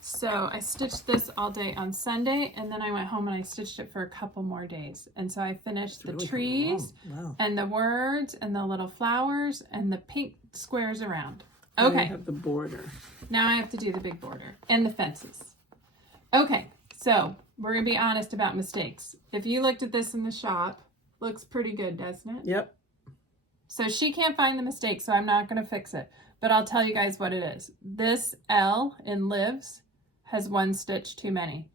So I stitched this all day on Sunday, and then I went home and I stitched it for a couple more days. And so I finished the really trees wow. and the words and the little flowers and the pink squares around. Now Okay, you have the border. now I have to do the big border and the fences. Okay, so we're going to be honest about mistakes. If you looked at this in the shop, looks pretty good, doesn't it? Yep. So she can't find the mistake, so I'm not going to fix it. But I'll tell you guys what it is. This L in Lives has one stitch too many.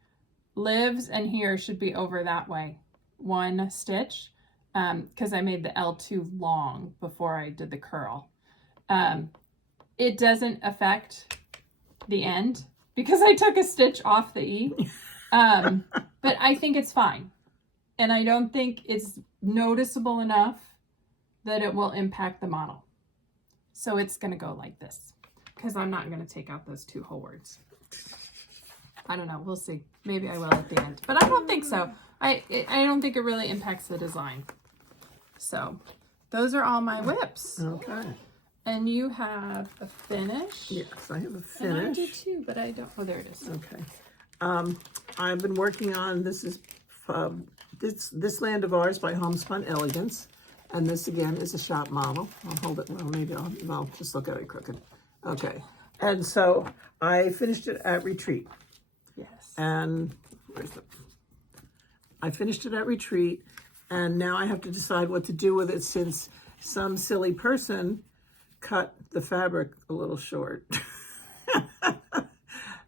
Lives and here should be over that way. One stitch, because I made the L too long before I did the curl. It doesn't affect the end because I took a stitch off the E. But I think it's fine. And I don't think it's noticeable enough that it will impact the model. So it's going to go like this because I'm not going to take out those two whole words. I don't know. We'll see. Maybe I will at the end, but I don't think so. I don't think it really impacts the design. So those are all my whips. Okay. And you have a finish. Yes, I have a And I finish. do too, but I don't. Oh, there it is. Okay. I've been working on, this is This Land of Ours by Homespun Elegance. And this again is a shop model. I'll hold it, well, maybe I'll just look at it crooked. Okay. And so I finished it at retreat. Yes. And I finished it at retreat, and now I have to decide what to do with it since some silly person cut the fabric a little short.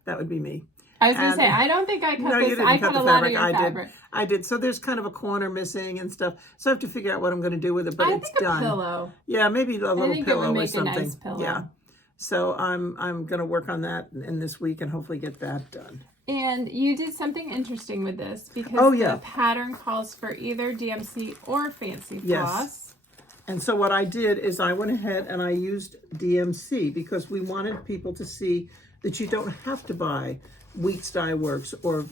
That would be me. I was going to say, I don't think I cut No, this. you didn't I cut cut the a lot of fabric. your I fabric. did. I did. So there's kind of a corner missing and stuff. So I have to figure out what I'm going to do with it, but I it's think done. A pillow. Yeah, maybe a little think it would pillow or make a something. nice pillow. Yeah. So I'm going to work on that in this week and hopefully get that done. And you did something interesting with this because the pattern calls for either DMC or fancy floss. And so what I did is I went ahead and I used DMC because we wanted people to see that you don't have to buy Wheats Dye Works or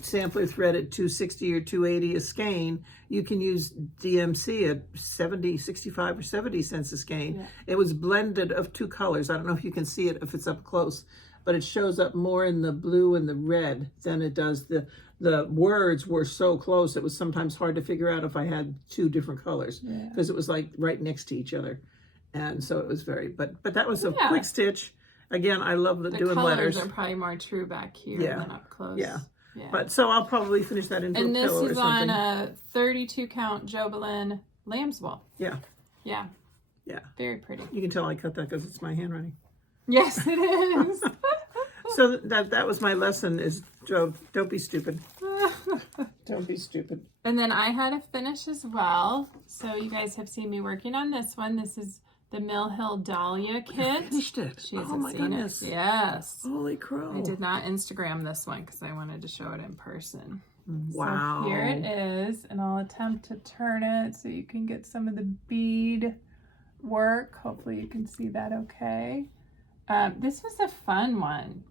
sampler thread at $260 or $280 a skein. You can use DMC at 65 or 70 cents a skein. Yeah. It was blended of two colors. I don't know if you can see it if it's up close, but it shows up more in the blue and the red than it does the the words were so close, it was sometimes hard to figure out if I had two different colors because it was like right next to each other. And so it was very, but that was a quick stitch. Again, I love the doing letters. The colors are probably more true back here than up close. Yeah. But so I'll probably finish that into a pillow or something. And this is on a 32 count Jobelin lamb's wool. Yeah. Yeah. Yeah. Very pretty. You can tell I cut that because it's my handwriting. Yes, it is. So that was my lesson is don't be stupid. Don't be stupid. And then I had a finish as well. So you guys have seen me working on this one. This is the Mill Hill Dahlia kit. You finished it. She oh hasn't my seen goodness. it. Yes. Holy crow. I did not Instagram this one because I wanted to show it in person. Wow. So here it is, and I'll attempt to turn it so you can get some of the bead work. Hopefully you can see that okay. This was a fun one.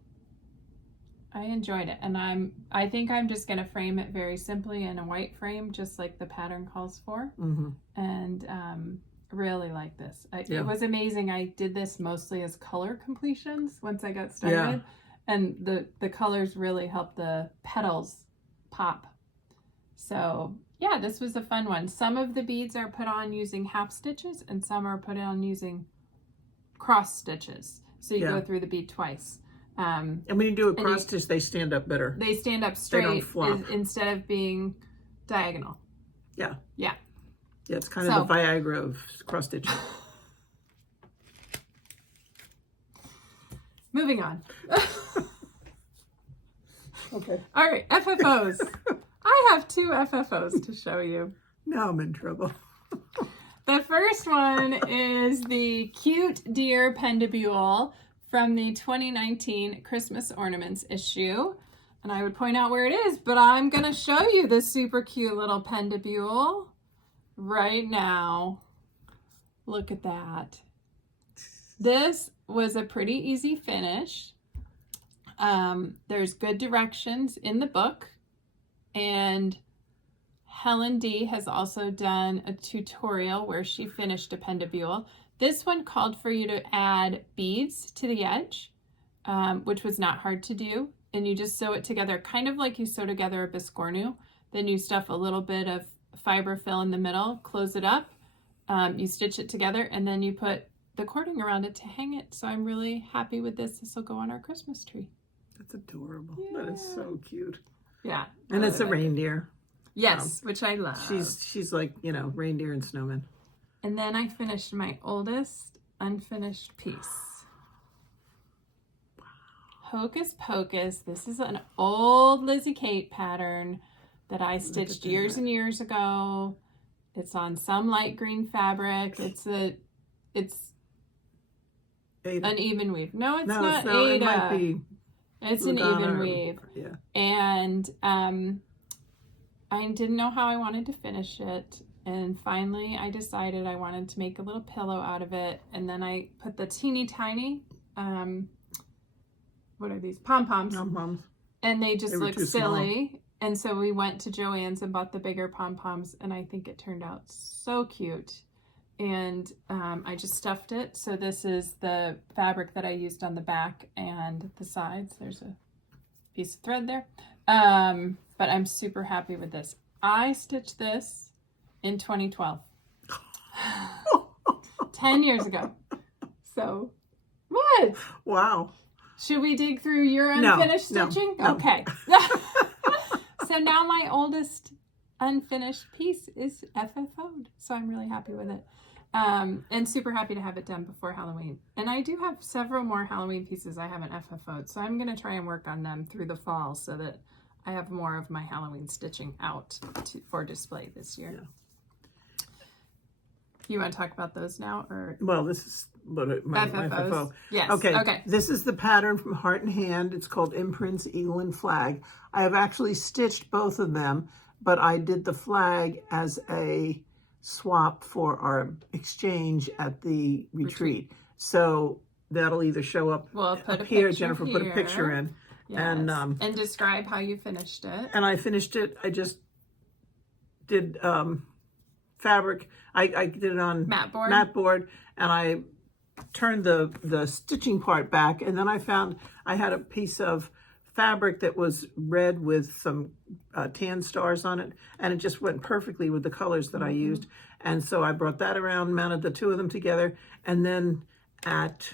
I enjoyed it, and I think I'm just going to frame it very simply in a white frame, just like the pattern calls for. And really like this. It was amazing. I did this mostly as color completions once I got started, and the colors really helped the petals pop. So yeah, this was a fun one. Some of the beads are put on using half stitches, and some are put on using cross stitches. So you go through the bead twice. And when you do a cross stitch, they stand up better. They stand up straight. They don't flop. Instead of being diagonal. Yeah. Yeah. Yeah, it's kind of the Viagra of cross stitching. Moving on. Okay. All right, FFOs. I have two FFOs to show you. Now I'm in trouble. The first one is the Cute Deer Pendibule from the 2019 Christmas Ornaments issue. And I would point out where it is, but I'm going to show you this super cute little pendibule right now. Look at that. This was a pretty easy finish. There's good directions in the book, and Helen D has also done a tutorial where she finished a pendibule. This one called for you to add beads to the edge, which was not hard to do. And you just sew it together, kind of like you sew together a biscornu. Then you stuff a little bit of fiber fill in the middle, close it up, you stitch it together, and then you put the cording around it to hang it. So I'm really happy with this. This will go on our Christmas tree. That's adorable. Yeah. That is so cute. Yeah. And it's a reindeer. Yes, which I love. She's like, you know, reindeer and snowman. And then I finished my oldest unfinished piece. Wow. Hocus Pocus. This is an old Lizzie Kate pattern that I stitched years and years ago. It's on some light green fabric. It's an even weave. No, it's not Ada. It might be. It's an even weave. Yeah. And I didn't know how I wanted to finish it. And finally I decided I wanted to make a little pillow out of it. And then I put the teeny tiny, what are these? Pom-poms. Pom-poms. And they just look silly. Small. And so we went to Joann's and bought the bigger pom-poms. And I think it turned out so cute. And I just stuffed it. So this is the fabric that I used on the back and the sides. There's a piece of thread there. But I'm super happy with this. I stitched this in 2012. 10 years ago. So, what? Wow. Should we dig through your unfinished stitching? No. Okay. So now my oldest unfinished piece is FFO'd. So I'm really happy with it. And super happy to have it done before Halloween. And I do have several more Halloween pieces I haven't FFO'd. So I'm going to try and work on them through the fall so that I have more of my Halloween stitching out for display this year. Yeah. You want to talk about those now? Or well, this is my FFO. Yes. Okay. This is the pattern from Heart and Hand. It's called Imprints Eagle and Flag. I have actually stitched both of them, but I did the flag as a swap for our exchange at the retreat. So that'll either show up up here. Jennifer put a picture in. Yes. And describe how you finished it. And I finished it. I just did fabric. I did it on matte board, and I turned the stitching part back, and then I found I had a piece of fabric that was red with some tan stars on it, and it just went perfectly with the colors that I used. And so I brought that around, mounted the two of them together, and then at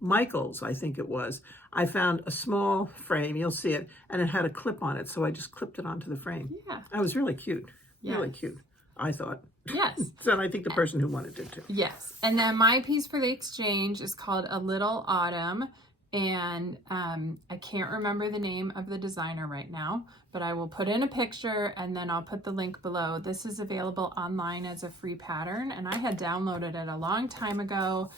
Michael's, I think it was, I found a small frame, you'll see it, and it had a clip on it, so I just clipped it onto the frame. Yeah. That was really cute, really cute, I thought. Yes. So I think the person who wanted it too. Yes. And then my piece for the exchange is called A Little Autumn. And I can't remember the name of the designer right now, but I will put in a picture and then I'll put the link below. This is available online as a free pattern, and I had downloaded it a long time ago,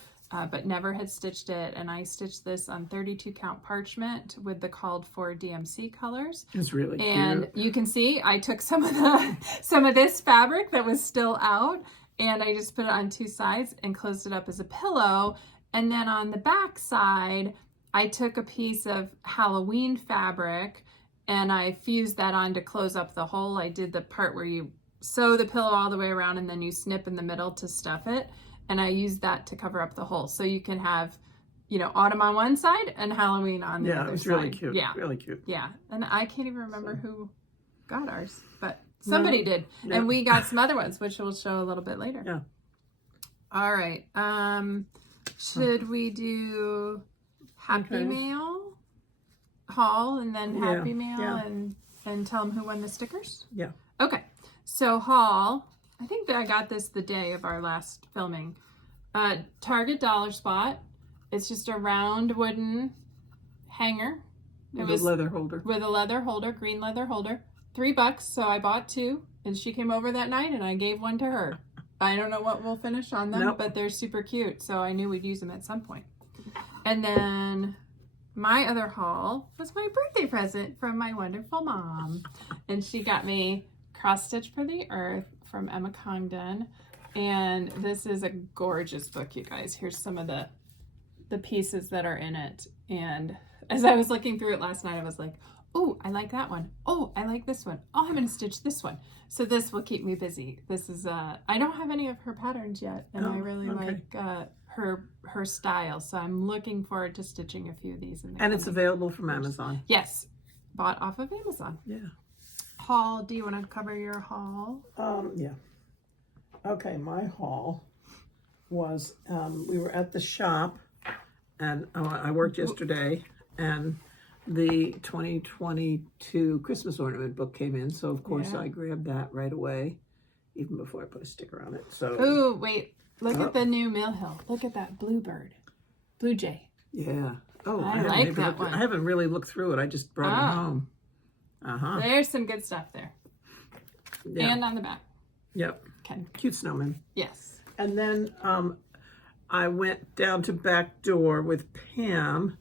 but never had stitched it. And I stitched this on 32 count parchment with the called for DMC colors. It's really cute. And you can see I took some of this fabric that was still out, and I just put it on two sides and closed it up as a pillow. And then on the back side, I took a piece of Halloween fabric and I fused that on to close up the hole. I did the part where you sew the pillow all the way around and then you snip in the middle to stuff it. And I used that to cover up the hole. So you can have, you know, autumn on one side and Halloween on the other side. Yeah, it was really cute. Yeah. Really cute. Yeah. And I can't even remember who got ours, but somebody did. Yeah. And we got some other ones, which we'll show a little bit later. Yeah. All right. Should we do Happy Mail haul and then Happy Mail and tell them who won the stickers? Yeah. Okay. So haul, I think that I got this the day of our last filming. Target Dollar Spot. It's just a round wooden hanger. With a leather holder. With a leather holder, green leather holder. $3, so I bought two, and she came over that night and I gave one to her. I don't know what we'll finish on them, but they're super cute, so I knew we'd use them at some point. And then my other haul was my birthday present from my wonderful mom. And she got me Cross Stitch for the Earth from Emma Congdon. And this is a gorgeous book, you guys. Here's some of the pieces that are in it. And as I was looking through it last night, I was like, oh, I like that one. Oh, I like this one. Oh, I'm going to stitch this one. So this will keep me busy. This is, I don't have any of her patterns yet. And I really like her style. So I'm looking forward to stitching a few of these. And it's available from Amazon. Yes. Bought off of Amazon. Yeah. Haul. Do you want to cover your haul? Yeah. Okay, my haul was, we were at the shop and I worked yesterday and the 2022 Christmas ornament book came in. So of course I grabbed that right away, even before I put a sticker on it. So. Ooh, wait. Look at the new Mill Hill. Look at that bluebird. Blue jay. Yeah. Oh, I like that one. I haven't really looked through it. I just brought it home. There's some good stuff there. Yeah. And on the back. Yep. Okay. Cute snowman. Yes. And then I went down to Back Door with Pam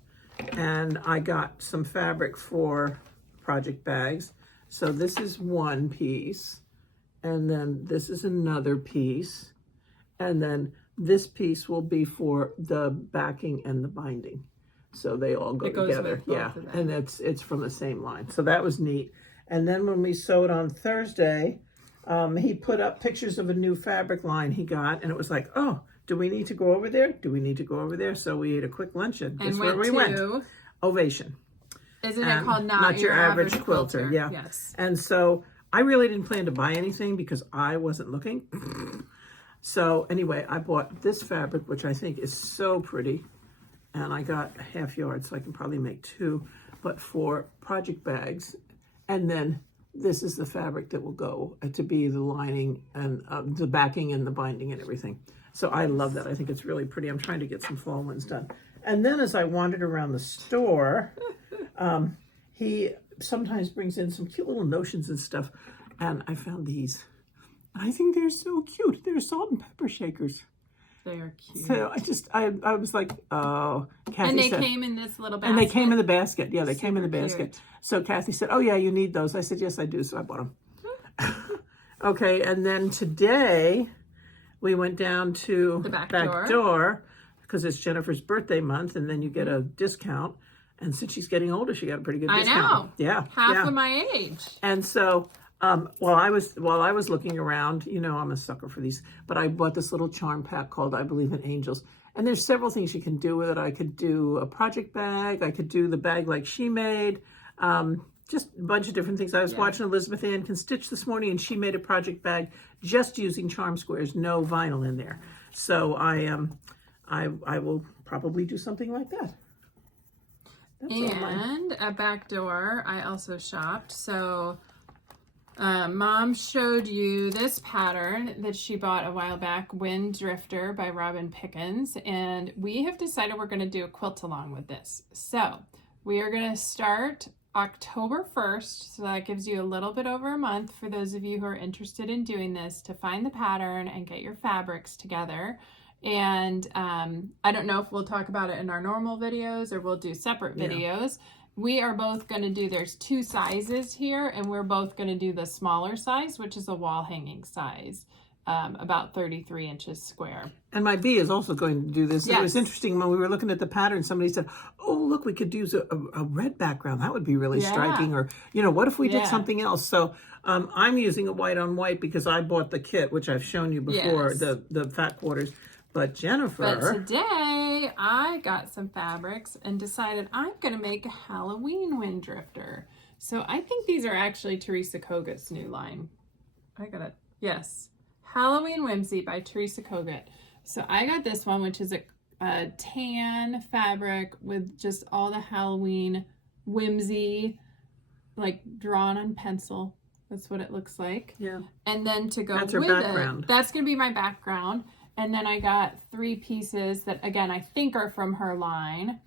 and I got some fabric for project bags. So this is one piece and then this is another piece. And then this piece will be for the backing and the binding. So they all go together. Yeah. And it's from the same line. So that was neat. And then when we sewed on Thursday, he put up pictures of a new fabric line he got. And it was like, oh, do we need to go over there? Do we need to go over there? So we ate a quick lunch and guess where we went? Ovation. Isn't it called Not Your Average Quilter? Yeah. Yes. And so I really didn't plan to buy anything because I wasn't looking. So anyway, I bought this fabric, which I think is so pretty. And I got a half yard, so I can probably make two, but for project bags. And then this is the fabric that will go to be the lining and the backing and the binding and everything. So I love that. I think it's really pretty. I'm trying to get some fall ones done. And then as I wandered around the store, he sometimes brings in some cute little notions and stuff. And I found these. I think they're so cute. They're salt and pepper shakers. They're cute. So I was like, oh. Kathy and they said, came in this little basket. And they came in the basket. Yeah, they came in the Super basket. cute. So Kathy said, oh yeah, you need those. I said, yes, I do. So I bought them. Okay, and then today we went down to the back door because it's Jennifer's birthday month, and then you get a discount. And since she's getting older, she got a pretty good discount. I know. Yeah, half of my age. And so while I was looking around, you know, I'm a sucker for these, but I bought this little charm pack called I Believe in Angels. And there's several things you can do with it. I could do a project bag. I could do the bag like she made. Just a bunch of different things. I was watching Elizabeth Ann Can Stitch this morning, and she made a project bag just using charm squares, no vinyl in there. So I will probably do something like that. And at Backdoor, I also shopped. So Mom showed you this pattern that she bought a while back, Wind Drifter by Robin Pickens. And we have decided we're going to do a quilt-along with this. So we are going to start October 1st. So that gives you a little bit over a month for those of you who are interested in doing this to find the pattern and get your fabrics together. And I don't know if we'll talk about it in our normal videos or we'll do separate videos. We are both going to do, there's 2 sizes here, and we're both going to do the smaller size, which is a wall hanging size, about 33 inches square. And my bee is also going to do this. Yes. It was interesting when we were looking at the pattern, somebody said, oh, look, we could use a red background. That would be really striking. Or, what if we did something else? So I'm using a white on white because I bought the kit, which I've shown you before, the Fat Quarters. But Jennifer... But today, I got some fabrics and decided I'm going to make a Halloween wind drifter. So I think these are actually Teresa Kogat's new line. Yes. Halloween Whimsy by Teresa Kogat. So I got this one, which is a tan fabric with just all the Halloween whimsy, like drawn on pencil. That's what it looks like. Yeah. And then to go with it, that's going to be my background. And then I got 3 pieces that, again, I think are from her line.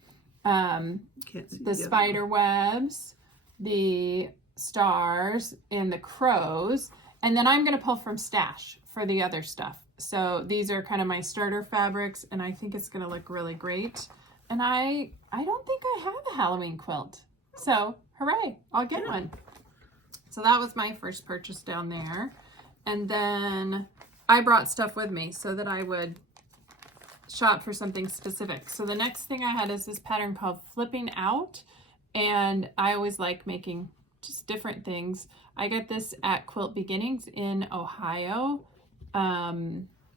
The spider webs, the stars, and the crows. And then I'm going to pull from Stash for the other stuff. So these are kind of my starter fabrics, and I think it's going to look really great. And I don't think I have a Halloween quilt. So, hooray, I'll get one. So that was my first purchase down there. And then I brought stuff with me so that I would shop for something specific. So the next thing I had is this pattern called Flipping Out. And I always like making just different things. I got this at Quilt Beginnings in Ohio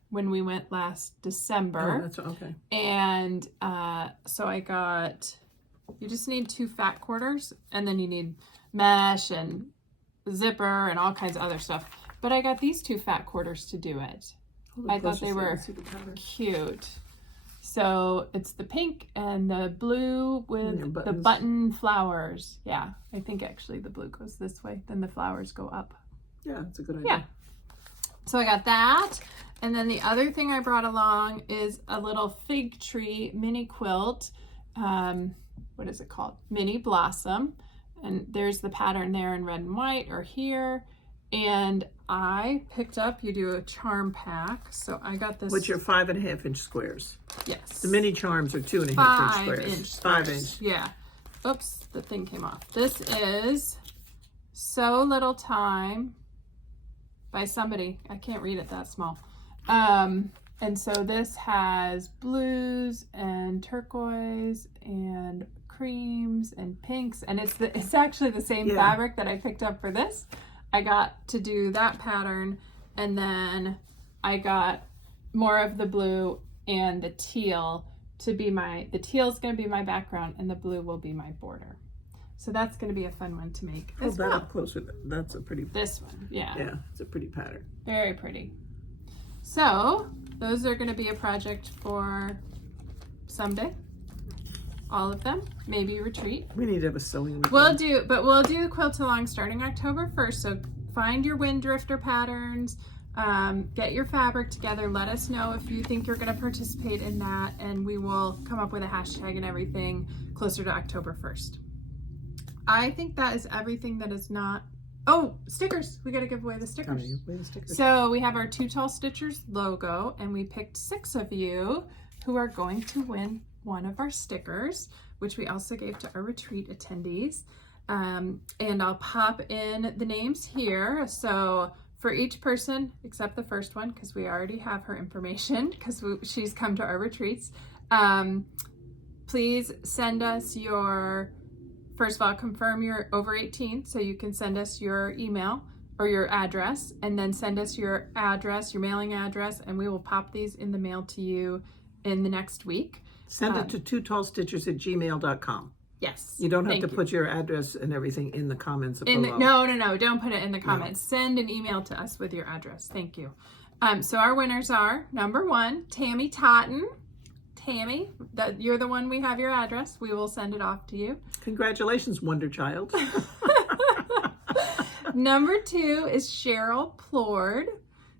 when we went last December. Oh, that's okay. And so I got, you just need 2 fat quarters, and then you need mesh and zipper and all kinds of other stuff. But I got these 2 fat quarters to do it. I thought they were cute. So it's the pink and the blue with the button flowers. Yeah, I think actually the blue goes this way, then the flowers go up. Yeah, that's a good idea. Yeah. So I got that. And then the other thing I brought along is a little fig tree mini quilt. What is it called? Mini Blossom. And there's the pattern there in red and white, or here. And I picked up, you do a charm pack. So I got this. Which are 5.5 inch squares. Yes. The mini charms are 2.5 inch squares. 5 inch. Yeah. Oops, the thing came off. This is So Little Time by somebody. I can't read it that small. And so this has blues and turquoise and creams and pinks. And it's actually the same fabric that I picked up for this. I got to do that pattern, and then I got more of the blue and the teal to be the teal's going to be my background, and the blue will be my border. So that's going to be a fun one to make. Hold that up closer. That's a pretty. This one, yeah. Yeah, it's a pretty pattern. Very pretty. So those are going to be a project for someday. All of them, maybe retreat. We need to have a sewing weekend. We'll do the Quilt-a-Long starting October 1st. So find your wind drifter patterns, get your fabric together. Let us know if you think you're going to participate in that, and we will come up with a hashtag and everything closer to October 1st. I think that is everything that is not. Oh, stickers. We got to give away the stickers. So we have our Two Tall Stitchers logo, and we picked 6 of you who are going to win one of our stickers, which we also gave to our retreat attendees. And I'll pop in the names here. So for each person, except the first one, because we already have her information, because she's come to our retreats, please send us first of all, confirm you're over 18, so you can send us your email or your address, and then send us your address, your mailing address, and we will pop these in the mail to you in the next week. Send it to twotallstitchers@gmail.com. Yes. You don't have Thank to put your address and everything in the comments below. No. Don't put it in the comments. Send an email to us with your address. Thank you. So our winners are, number 1, Tammy Totten. Tammy, you're the one we have your address. We will send it off to you. Congratulations, Wonder Child. Number 2 is Cheryl Plord.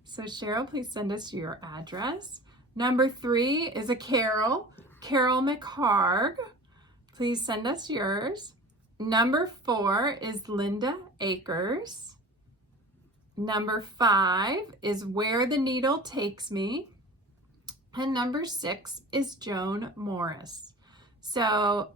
So Cheryl, please send us your address. Number 3 is a Carol McHarg. Please send us yours. Number 4 is Linda Akers. Number 5 is Where the Needle Takes Me. And number 6 is Joan Morris. So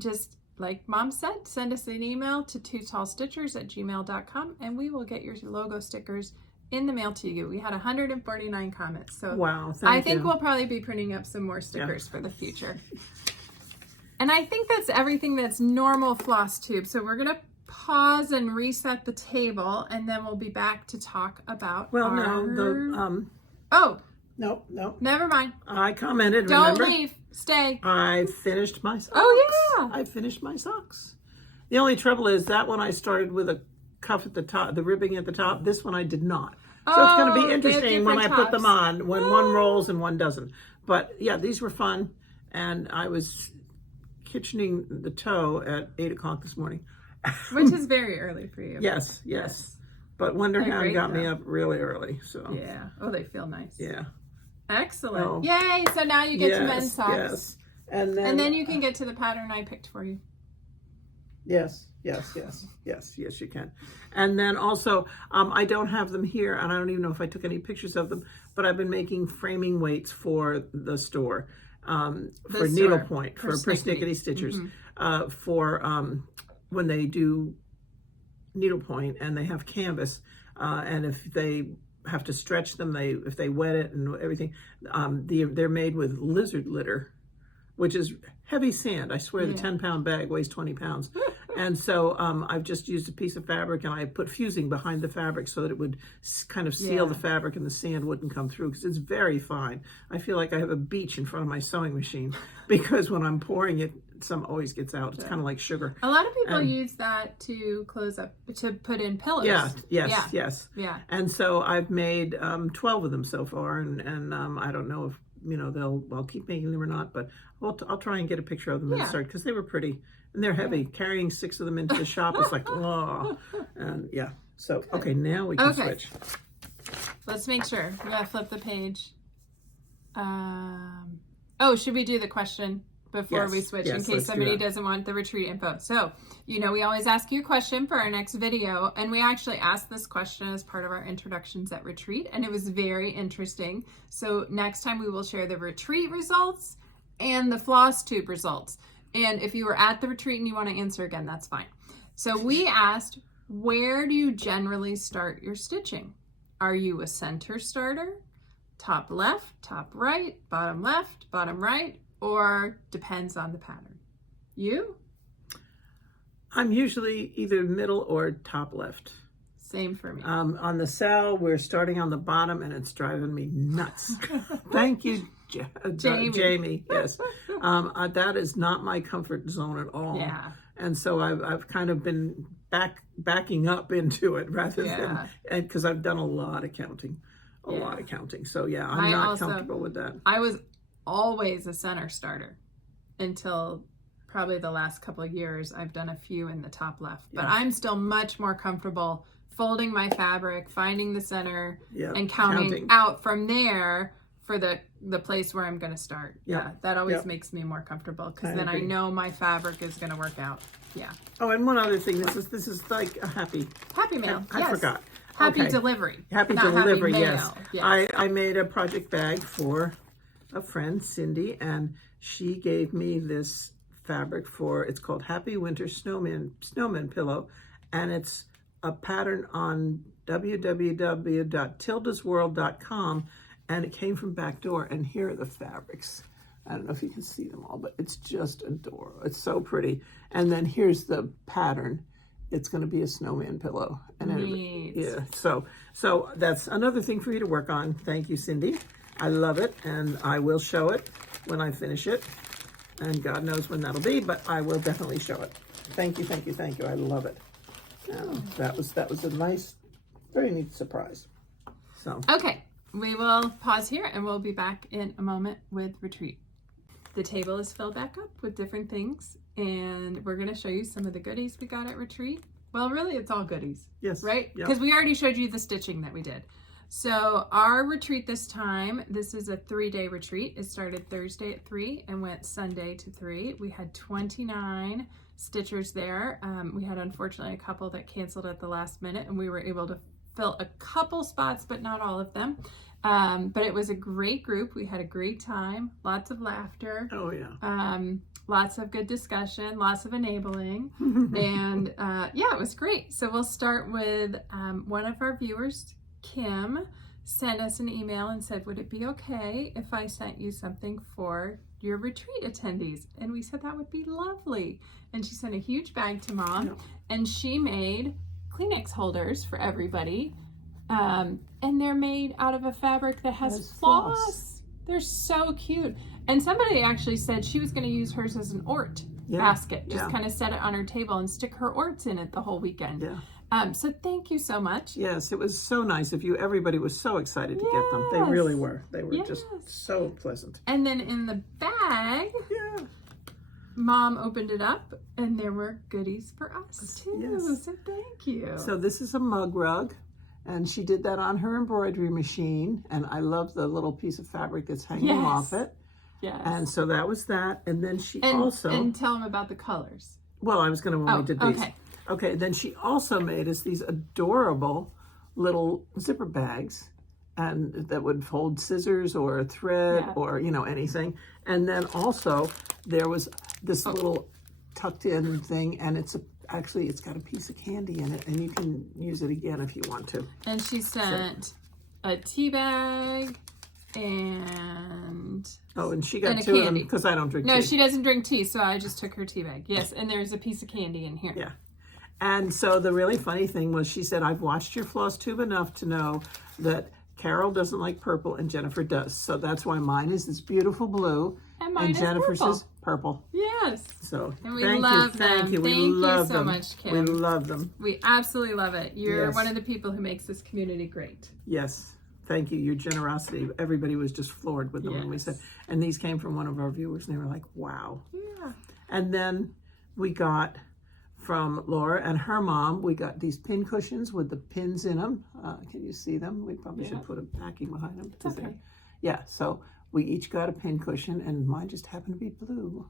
just like Mom said, send us an email to twotallstitchers@gmail.com and we will get your logo stickers in the mail to you. We had 149 comments. So wow, I think we'll probably be printing up some more stickers for the future. And I think that's everything that's normal Flosstube. So we're going to pause and reset the table and then we'll be back to talk about Oh, no. never mind. I commented, Don't remember? leave. Stay. I finished my socks. Oh, yeah. I finished my socks. The only trouble is that one I started with a cuff at the top, the ribbing at the top. This one I did not. So it's going to be interesting when I put them on, when one rolls and one doesn't. But yeah, these were fun. And I was kitchening the toe at 8 o'clock this morning. Which is very early for you. Yes. But Wonderhound got me up really early. So yeah. Oh, they feel nice. yeah. Excellent. Oh. Yay. So now you get to mend socks. Yes. And then you can get to the pattern I picked for you. Yes, you can. And then also, I don't have them here, and I don't even know if I took any pictures of them, but I've been making framing weights for the store, for needlepoint, for persnickety stitchers, for when they do needlepoint and they have canvas, and if they have to stretch them, if they wet it and everything, they're made with lizard litter, which is heavy sand. I swear the 10-pound bag weighs 20 pounds. And so I've just used a piece of fabric and I put fusing behind the fabric so that it would kind of seal the fabric and the sand wouldn't come through because it's very fine. I feel like I have a beach in front of my sewing machine because when I'm pouring it, some always gets out. It's kind of like sugar. A lot of people use that to close up, to put in pillows. Yes. And so I've made 12 of them so far, and I don't know if I'll keep making them or not, but I'll try and get a picture of them and start because they were pretty and they're heavy. Carrying 6 of them into the shop is like and So okay, now we can switch. Let's make sure. We gotta flip the page. Should we do the question before we switch in case somebody doesn't want the retreat info? So, we always ask you a question for our next video, and we actually asked this question as part of our introductions at retreat, and it was very interesting. So next time we will share the retreat results and the Flosstube results. And if you were at the retreat and you want to answer again, that's fine. So we asked, where do you generally start your stitching? Are you a center starter, top left, top right, bottom left, bottom right, or depends on the pattern? You? I'm usually either middle or top left. Same for me. On the cell, we're starting on the bottom and it's driving me nuts. Thank you, Jamie. Yes. That is not my comfort zone at all. Yeah. And so I've kind of been backing up into it rather than, because I've done a lot of counting. So yeah, I'm not comfortable with that. I was always a center starter until probably the last couple of years. I've done a few in the top left, but I'm still much more comfortable folding my fabric, finding the center, and counting out from there for the place where I'm going to start. Yeah, that always makes me more comfortable because then I know my fabric is going to work out. Yeah. Oh, and one other thing, this is like a happy mail. I forgot. Happy delivery. Happy delivery. Yes. I made a project bag for a friend, Cindy, and she gave me this fabric it's called Happy Winter Snowman Pillow, and it's a pattern on www.tildasworld.com, and it came from Backdoor, and here are the fabrics. I don't know if you can see them all, but it's just adorable. It's so pretty. And then here's the pattern. It's going to be a snowman pillow. And so that's another thing for you to work on. Thank you, Cindy. I love it, and I will show it when I finish it. And God knows when that'll be, but I will definitely show it. Thank you, thank you, thank you. I love it. That was a nice, very neat surprise. So Okay, we will pause here and we'll be back in a moment with Retreat. The table is filled back up with different things, and we're going to show you some of the goodies we got at Retreat. Well, really, it's all goodies. Yes. Right? Yep. Because we already showed you the stitching that we did. So our retreat this time, this is a 3-day retreat. It started Thursday at 3 and went Sunday to 3. We had 29 stitchers there. We had, unfortunately, a couple that canceled at the last minute, and we were able to fill a couple spots, but not all of them. But it was a great group. We had a great time, lots of laughter. Oh, yeah. Lots of good discussion, lots of enabling, and yeah, it was great. So we'll start with one of our viewers, Kim, sent us an email and said, would it be okay if I sent you something for your retreat attendees? And we said that would be lovely. And she sent a huge bag to Mom, and she made Kleenex holders for everybody. And they're made out of a fabric that has floss. They're so cute. And somebody actually said she was going to use hers as an Ort basket. Just kind of set it on her table and stick her Orts in it the whole weekend. So thank you so much. Yes, it was so nice of you. Everybody was so excited to get them. They really were. They were just so pleasant. And then in the bag, Mom opened it up, and there were goodies for us too. So thank you. So this is a mug rug. And she did that on her embroidery machine. And I love the little piece of fabric that's hanging off it. Yes. And so that was that. And then she also... And tell them about the colors. Well, I was going to when we did these. Okay. Okay, then she also made us these adorable little zipper bags. And that would hold scissors or thread or, you know, anything. And then also there was this little tucked in thing. And it's actually, it's got a piece of candy in it, and you can use it again if you want to. And she sent a tea bag and... Oh, and she got 2 of them because I don't drink tea. No, she doesn't drink tea, so I just took her tea bag. Yes, and there's a piece of candy in here. Yeah. And so the really funny thing was she said, I've watched your Flosstube enough to know that Carol doesn't like purple and Jennifer does. So that's why mine is this beautiful blue and Jennifer's is purple. Yes. So and we love them. Thank you. Thank you so much, Kim. We love them. We absolutely love it. You're one of the people who makes this community great. Yes. Thank you. Your generosity. Everybody was just floored with them when we said, and these came from one of our viewers, and they were like, wow. Yeah. And then we got from Laura and her mom, we got these pin cushions with the pins in them. Can you see them? We probably should put a backing behind them. It's okay. Yeah, so we each got a pin cushion, and mine just happened to be blue.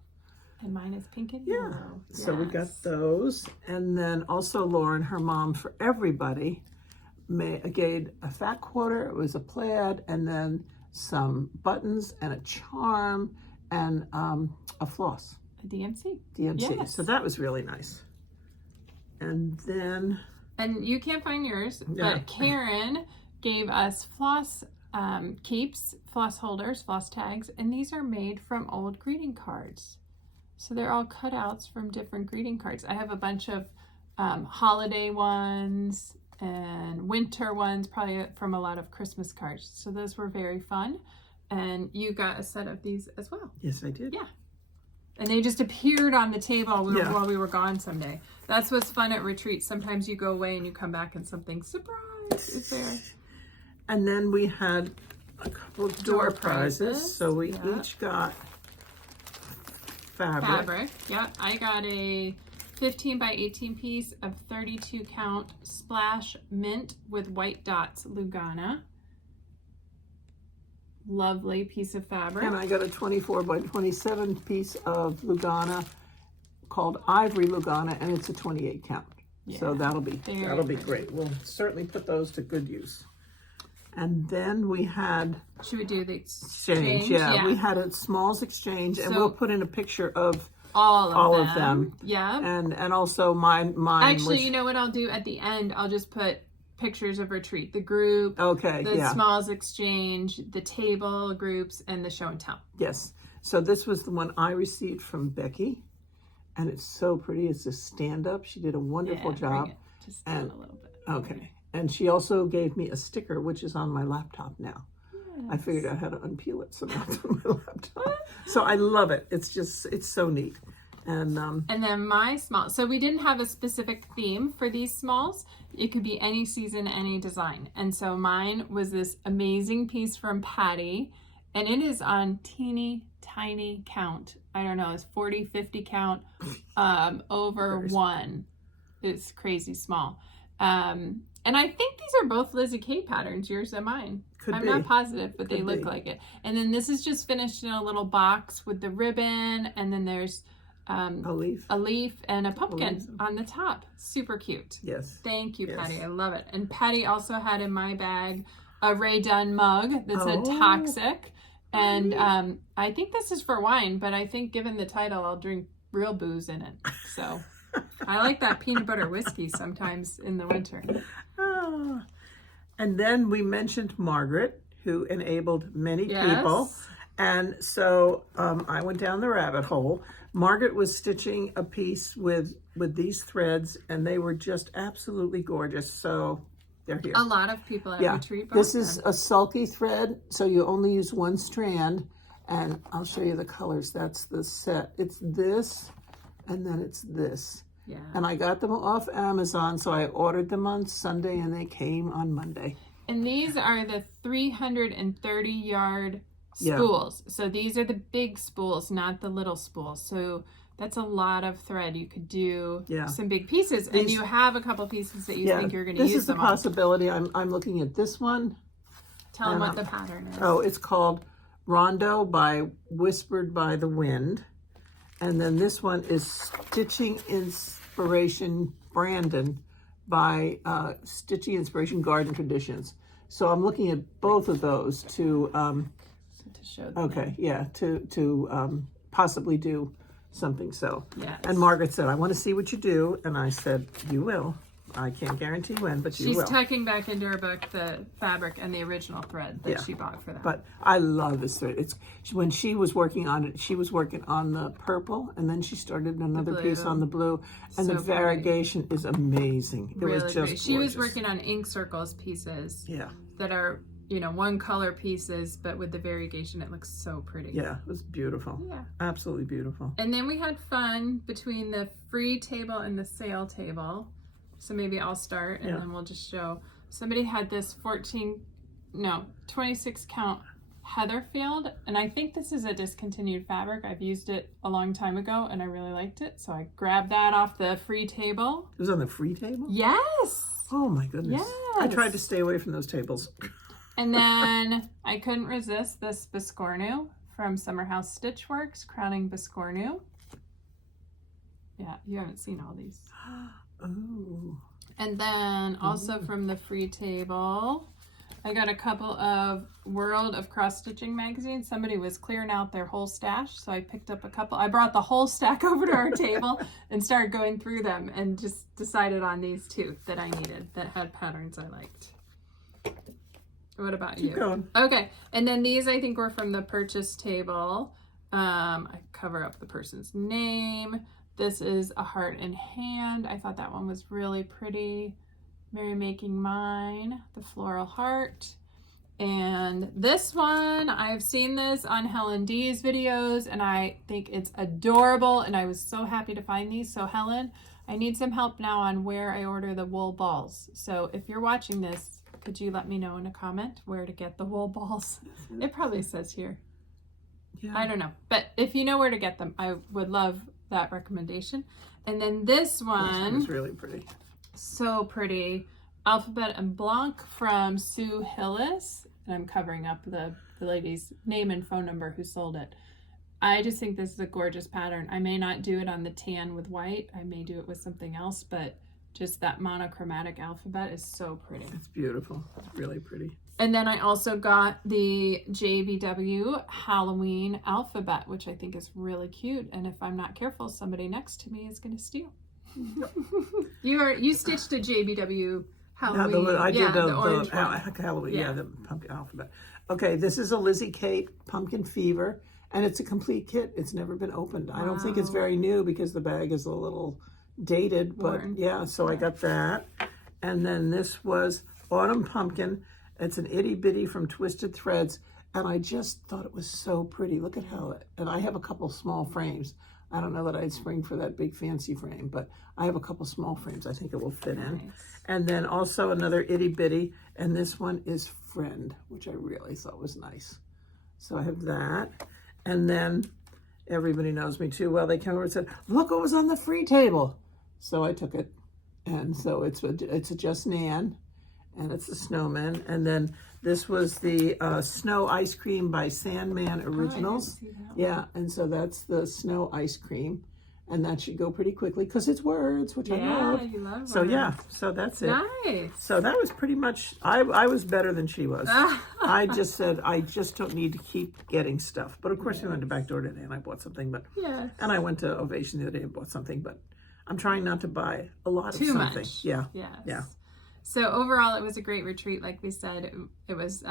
And mine is pink and yellow. So we got those. And then also Laura and her mom, for everybody, gave a fat quarter. It was a plaid, and then some buttons and a charm and a floss. A DMC. DMC. Yes. So that was really nice. And then... And you can't find yours, but Karen gave us floss keeps, floss holders, floss tags, and these are made from old greeting cards. So they're all cutouts from different greeting cards. I have a bunch of holiday ones and winter ones, probably from a lot of Christmas cards. So those were very fun. And you got a set of these as well. Yes, I did. Yeah. And they just appeared on the table while we were gone someday. That's what's fun at retreats. Sometimes you go away and you come back and something, surprise, is there. And then we had a couple of door prizes. So we each got fabric. Yeah, I got a 15 by 18 piece of 32 count splash mint with white dots Lugana. Lovely piece of fabric. And I got a 24 by 27 piece of Lugana called Ivory Lugana, and it's a 28 count. So that'll be great. We'll certainly put those to good use. And then we had... Should we do the exchange? Yeah, we had a Smalls exchange, and we'll put in a picture of all of them. Yeah. And also mine Actually, was... you know what I'll do at the end? I'll just put pictures of retreat, the group, the Smalls exchange, the table groups, and the show and tell. Yes. So this was the one I received from Becky, and it's so pretty. It's a stand-up. She did a wonderful job. Bring it. Just stand a little bit. Okay. And she also gave me a sticker, which is on my laptop now. I figured out how to unpeel it somehow on my laptop. So I love it. It's so neat. And then my small, so we didn't have a specific theme for these smalls. It could be any season, any design. And so mine was this amazing piece from Patty, and it is on teeny tiny count. I don't know, it's 40, 50 count, over one. It's crazy small. And I think these are both Lizzie Kate patterns, yours and mine. I'm not positive, but they look like it. And then this is just finished in a little box with the ribbon, and then there's a leaf and a pumpkin on the top. Super cute. Yes. Thank you, Patty. I love it. And Patty also had in my bag a Ray Dunn mug that said toxic. And I think this is for wine, but I think given the title, I'll drink real booze in it. So I like that peanut butter whiskey sometimes in the winter. Oh. And then we mentioned Margaret, who enabled many people. And so I went down the rabbit hole. Margaret was stitching a piece with these threads, and they were just absolutely gorgeous. So they're here. A lot of people at retreat bought This is a sulky thread, so you only use one strand. And I'll show you the colors. That's the set. It's this, and then it's this. Yeah. And I got them off Amazon, so I ordered them on Sunday, and they came on Monday. And these are the 330 yard spools. So these are the big spools, not the little spools. So that's a lot of thread. You could do some big pieces, and you have a couple pieces that you think you're going to use them on. This is a possibility. I'm looking at this one. Tell them what the pattern is. Oh, it's called Rondo by Whispered by the Wind. And then this one is Stitching Inspiration Brandon by Stitching Inspiration Garden Traditions. So I'm looking at both of those to show them. To possibly do something. So yes. And Margaret said, I want to see what you do, and I said, you will. I can't guarantee when, but you will. She's tucking back into her book the fabric and the original thread that she bought for that. But I love this thread. It's when she was working on it, she was working on the purple, and then she started another piece on the blue, and the variegation is amazing. It was just gorgeous. She was working on ink circles pieces that are, one color pieces, but with the variegation, it looks so pretty. Yeah, it was beautiful. Yeah. Absolutely beautiful. And then we had fun between the free table and the sale table. So maybe I'll start and then we'll just show. Somebody had this 26 count Heatherfield, and I think this is a discontinued fabric. I've used it a long time ago and I really liked it. So I grabbed that off the free table. It was on the free table? Yes. Oh my goodness. Yes. I tried to stay away from those tables. And then I couldn't resist this Biscornu from Summer House Stitchworks, Crowning Biscornu. Yeah, you haven't seen all these. Oh. And then also from the free table, I got a couple of World of Cross Stitching magazines. Somebody was clearing out their whole stash, so I picked up a couple. I brought the whole stack over to our table and started going through them and just decided on these two that I needed that had patterns I liked. What about you? Keep going. Okay, and then these I think were from the purchase table. I cover up the person's name. This is a heart and hand. I thought that one was really pretty. Mary Making Mine, the floral heart. And this one, I've seen this on Helen D's videos and I think it's adorable and I was so happy to find these. So Helen, I need some help now on where I order the wool balls. So if you're watching this, could you let me know in a comment where to get the wool balls? It probably says here. Yeah. I don't know. But if you know where to get them, I would love that recommendation. And then this one is really pretty. So pretty. Alphabet and Blanc from Sue Hillis. And I'm covering up the lady's name and phone number who sold it. I just think this is a gorgeous pattern. I may not do it on the tan with white. I may do it with something else, but just that monochromatic alphabet is so pretty. It's beautiful. It's really pretty. And then I also got the JBW Halloween alphabet, which I think is really cute. And if I'm not careful, somebody next to me is going to steal. You stitched a JBW Halloween. I did the Halloween. Yeah, the pumpkin alphabet. Okay, this is a Lizzie Kate Pumpkin Fever, and it's a complete kit. It's never been opened. Wow. I don't think it's very new because the bag is a little dated, but yeah, so I got that. And then this was Autumn Pumpkin. It's an itty bitty from Twisted Threads, And I just thought it was so pretty. Look at how and I have a couple small frames. I don't know that I'd spring for that big fancy frame, but I have a couple small frames. I think it will fit in. And then also another itty bitty, and this one is Friend, which I really thought was nice. So I have that. And then everybody knows me too well. They came over and said, look what was on the free table. So I took it. And so it's a Just Nan, and it's a snowman. And then this was the Snow Ice Cream by Sandman Originals. Oh, I didn't see that one. Yeah, and so that's the snow ice cream, and that should go pretty quickly because it's words, which I love. Yeah, you love So words. yeah, so that's it. Nice. So that was pretty much. I was better than she was. I just said I just don't need to keep getting stuff. But of course, we went to Backdoor today, and I bought something. But Yes. and I went to Ovation the other day and bought something. But I'm trying not to buy a lot of Too something. much. Yeah. Yes. Yeah. So overall, it was a great retreat. Like we said, it was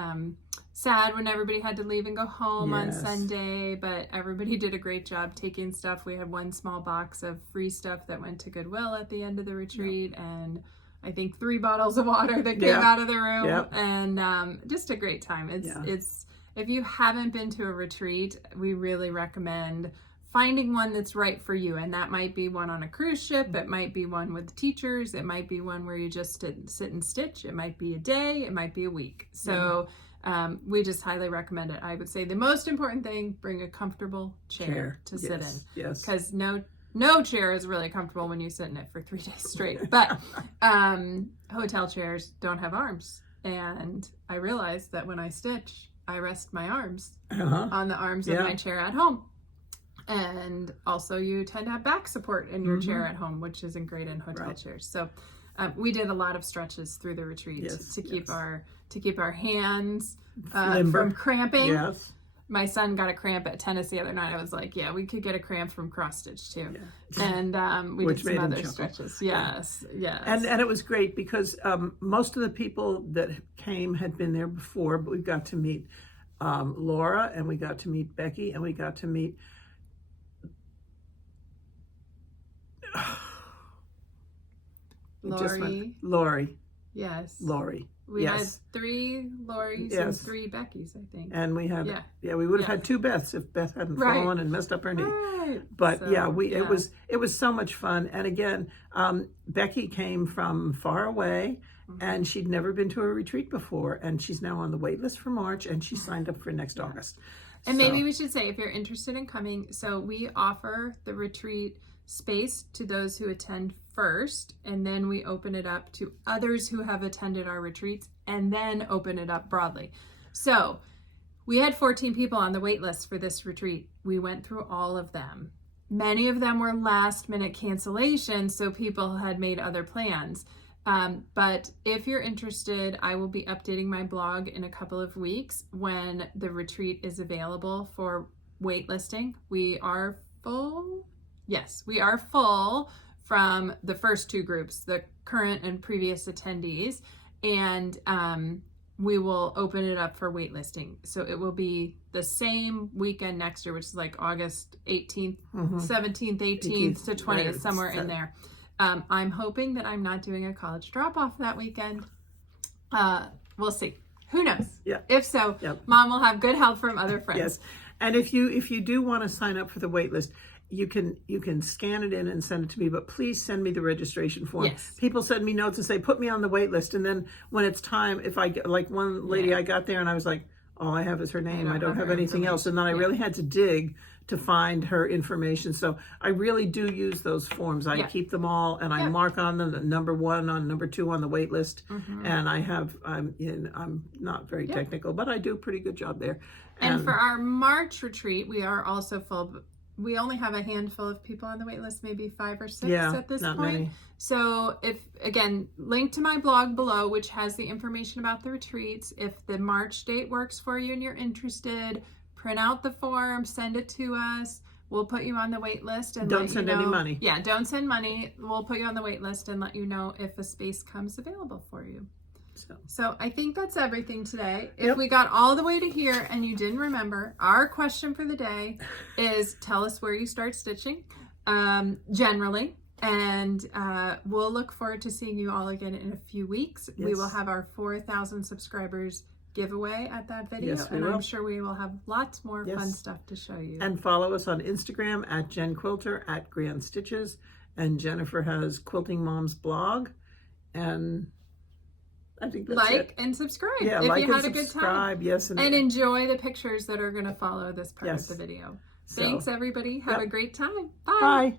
sad when everybody had to leave and go home on Yes. Sunday, but everybody did a great job taking stuff. We had one small box of free stuff that went to Goodwill at the end of the retreat, and I think 3 bottles of water that came out of the room, Yep. and just a great time. It's if you haven't been to a retreat, we really recommend finding one that's right for you, and that might be one on a cruise ship, it might be one with teachers, it might be one where you just sit and stitch, it might be a day, it might be a week. So we just highly recommend it. I would say the most important thing, bring a comfortable chair to sit in. Yes. Because no chair is really comfortable when you sit in it for 3 days straight. But hotel chairs don't have arms, and I realized that when I stitch, I rest my arms on the arms of my chair at home. And also you tend to have back support in your chair at home, which isn't great in hotel chairs. So we did a lot of stretches through the retreat to keep our hands from cramping. Yes. My son got a cramp at tennis the other night. I was like, yeah, we could get a cramp from cross stitch too. Yeah. And we did some other stretches. Yes. And it was great because most of the people that came had been there before, but we got to meet Laura, and we got to meet Becky, and we got to meet Lori. Yes. Lori. We had 3 Loris and 3 Beckys, I think. And we had, we would have had 2 Beths if Beth hadn't fallen and messed up her knee. Right. But it was so much fun. And again, Becky came from far away, and she'd never been to a retreat before, and she's now on the wait list for March, and she signed up for next August. And maybe we should say, if you're interested in coming, so we offer the retreat space to those who attend first, and then we open it up to others who have attended our retreats, and then open it up broadly. So we had 14 people on the wait list for this retreat. We went through all of them. Many of them were last minute cancellations, so people had made other plans. But if you're interested, I will be updating my blog in a couple of weeks when the retreat is available for waitlisting. We are full. Yes, we are full from the first 2 groups, the current and previous attendees, and we will open it up for waitlisting. So it will be the same weekend next year, which is like August 18th, 17th, 18th to 20th, somewhere in there. I'm hoping that I'm not doing a college drop-off that weekend. We'll see. Who knows? Yeah. If so, Mom will have good help from other friends. Yes. And if you do want to sign up for the wait list, you can scan it in and send it to me, but please send me the registration form. Yes. People send me notes and say, put me on the wait list. And then when it's time, if I get, like one lady, I got there and I was like, all I have is her name. I don't have anything else. And then I really had to dig to find her information. So I really do use those forms. I keep them all, and I mark on them the number 1 on number 2 on the wait list. And I'm not very technical, but I do a pretty good job there. And for our March retreat, we are also full. We only have a handful of people on the wait list, maybe 5 or 6 at this point. Many. So link to my blog below, which has the information about the retreats. If the March date works for you and you're interested, print out the form, send it to us. We'll put you on the wait list and don't send any money. Yeah, don't send money. We'll put you on the wait list and let you know if a space comes available for you. So I think that's everything today. If we got all the way to here and you didn't remember, our question for the day is tell us where you start stitching, generally. And we'll look forward to seeing you all again in a few weeks. We will have our 4,000 subscribers giveaway at that video. Yes, we and will. I'm sure we will have lots more Yes. fun stuff to show you. And follow us on Instagram at Jen Quilter, at Grand Stitches. And Jennifer has Quilting Mom's blog. And I think that's like it. and subscribe Yeah, if like you and had a good time. subscribe. Yes, And enjoy the pictures that are going to follow this part Yes. of the video. So, Thanks, everybody. Have yep. a great time. Bye. Bye.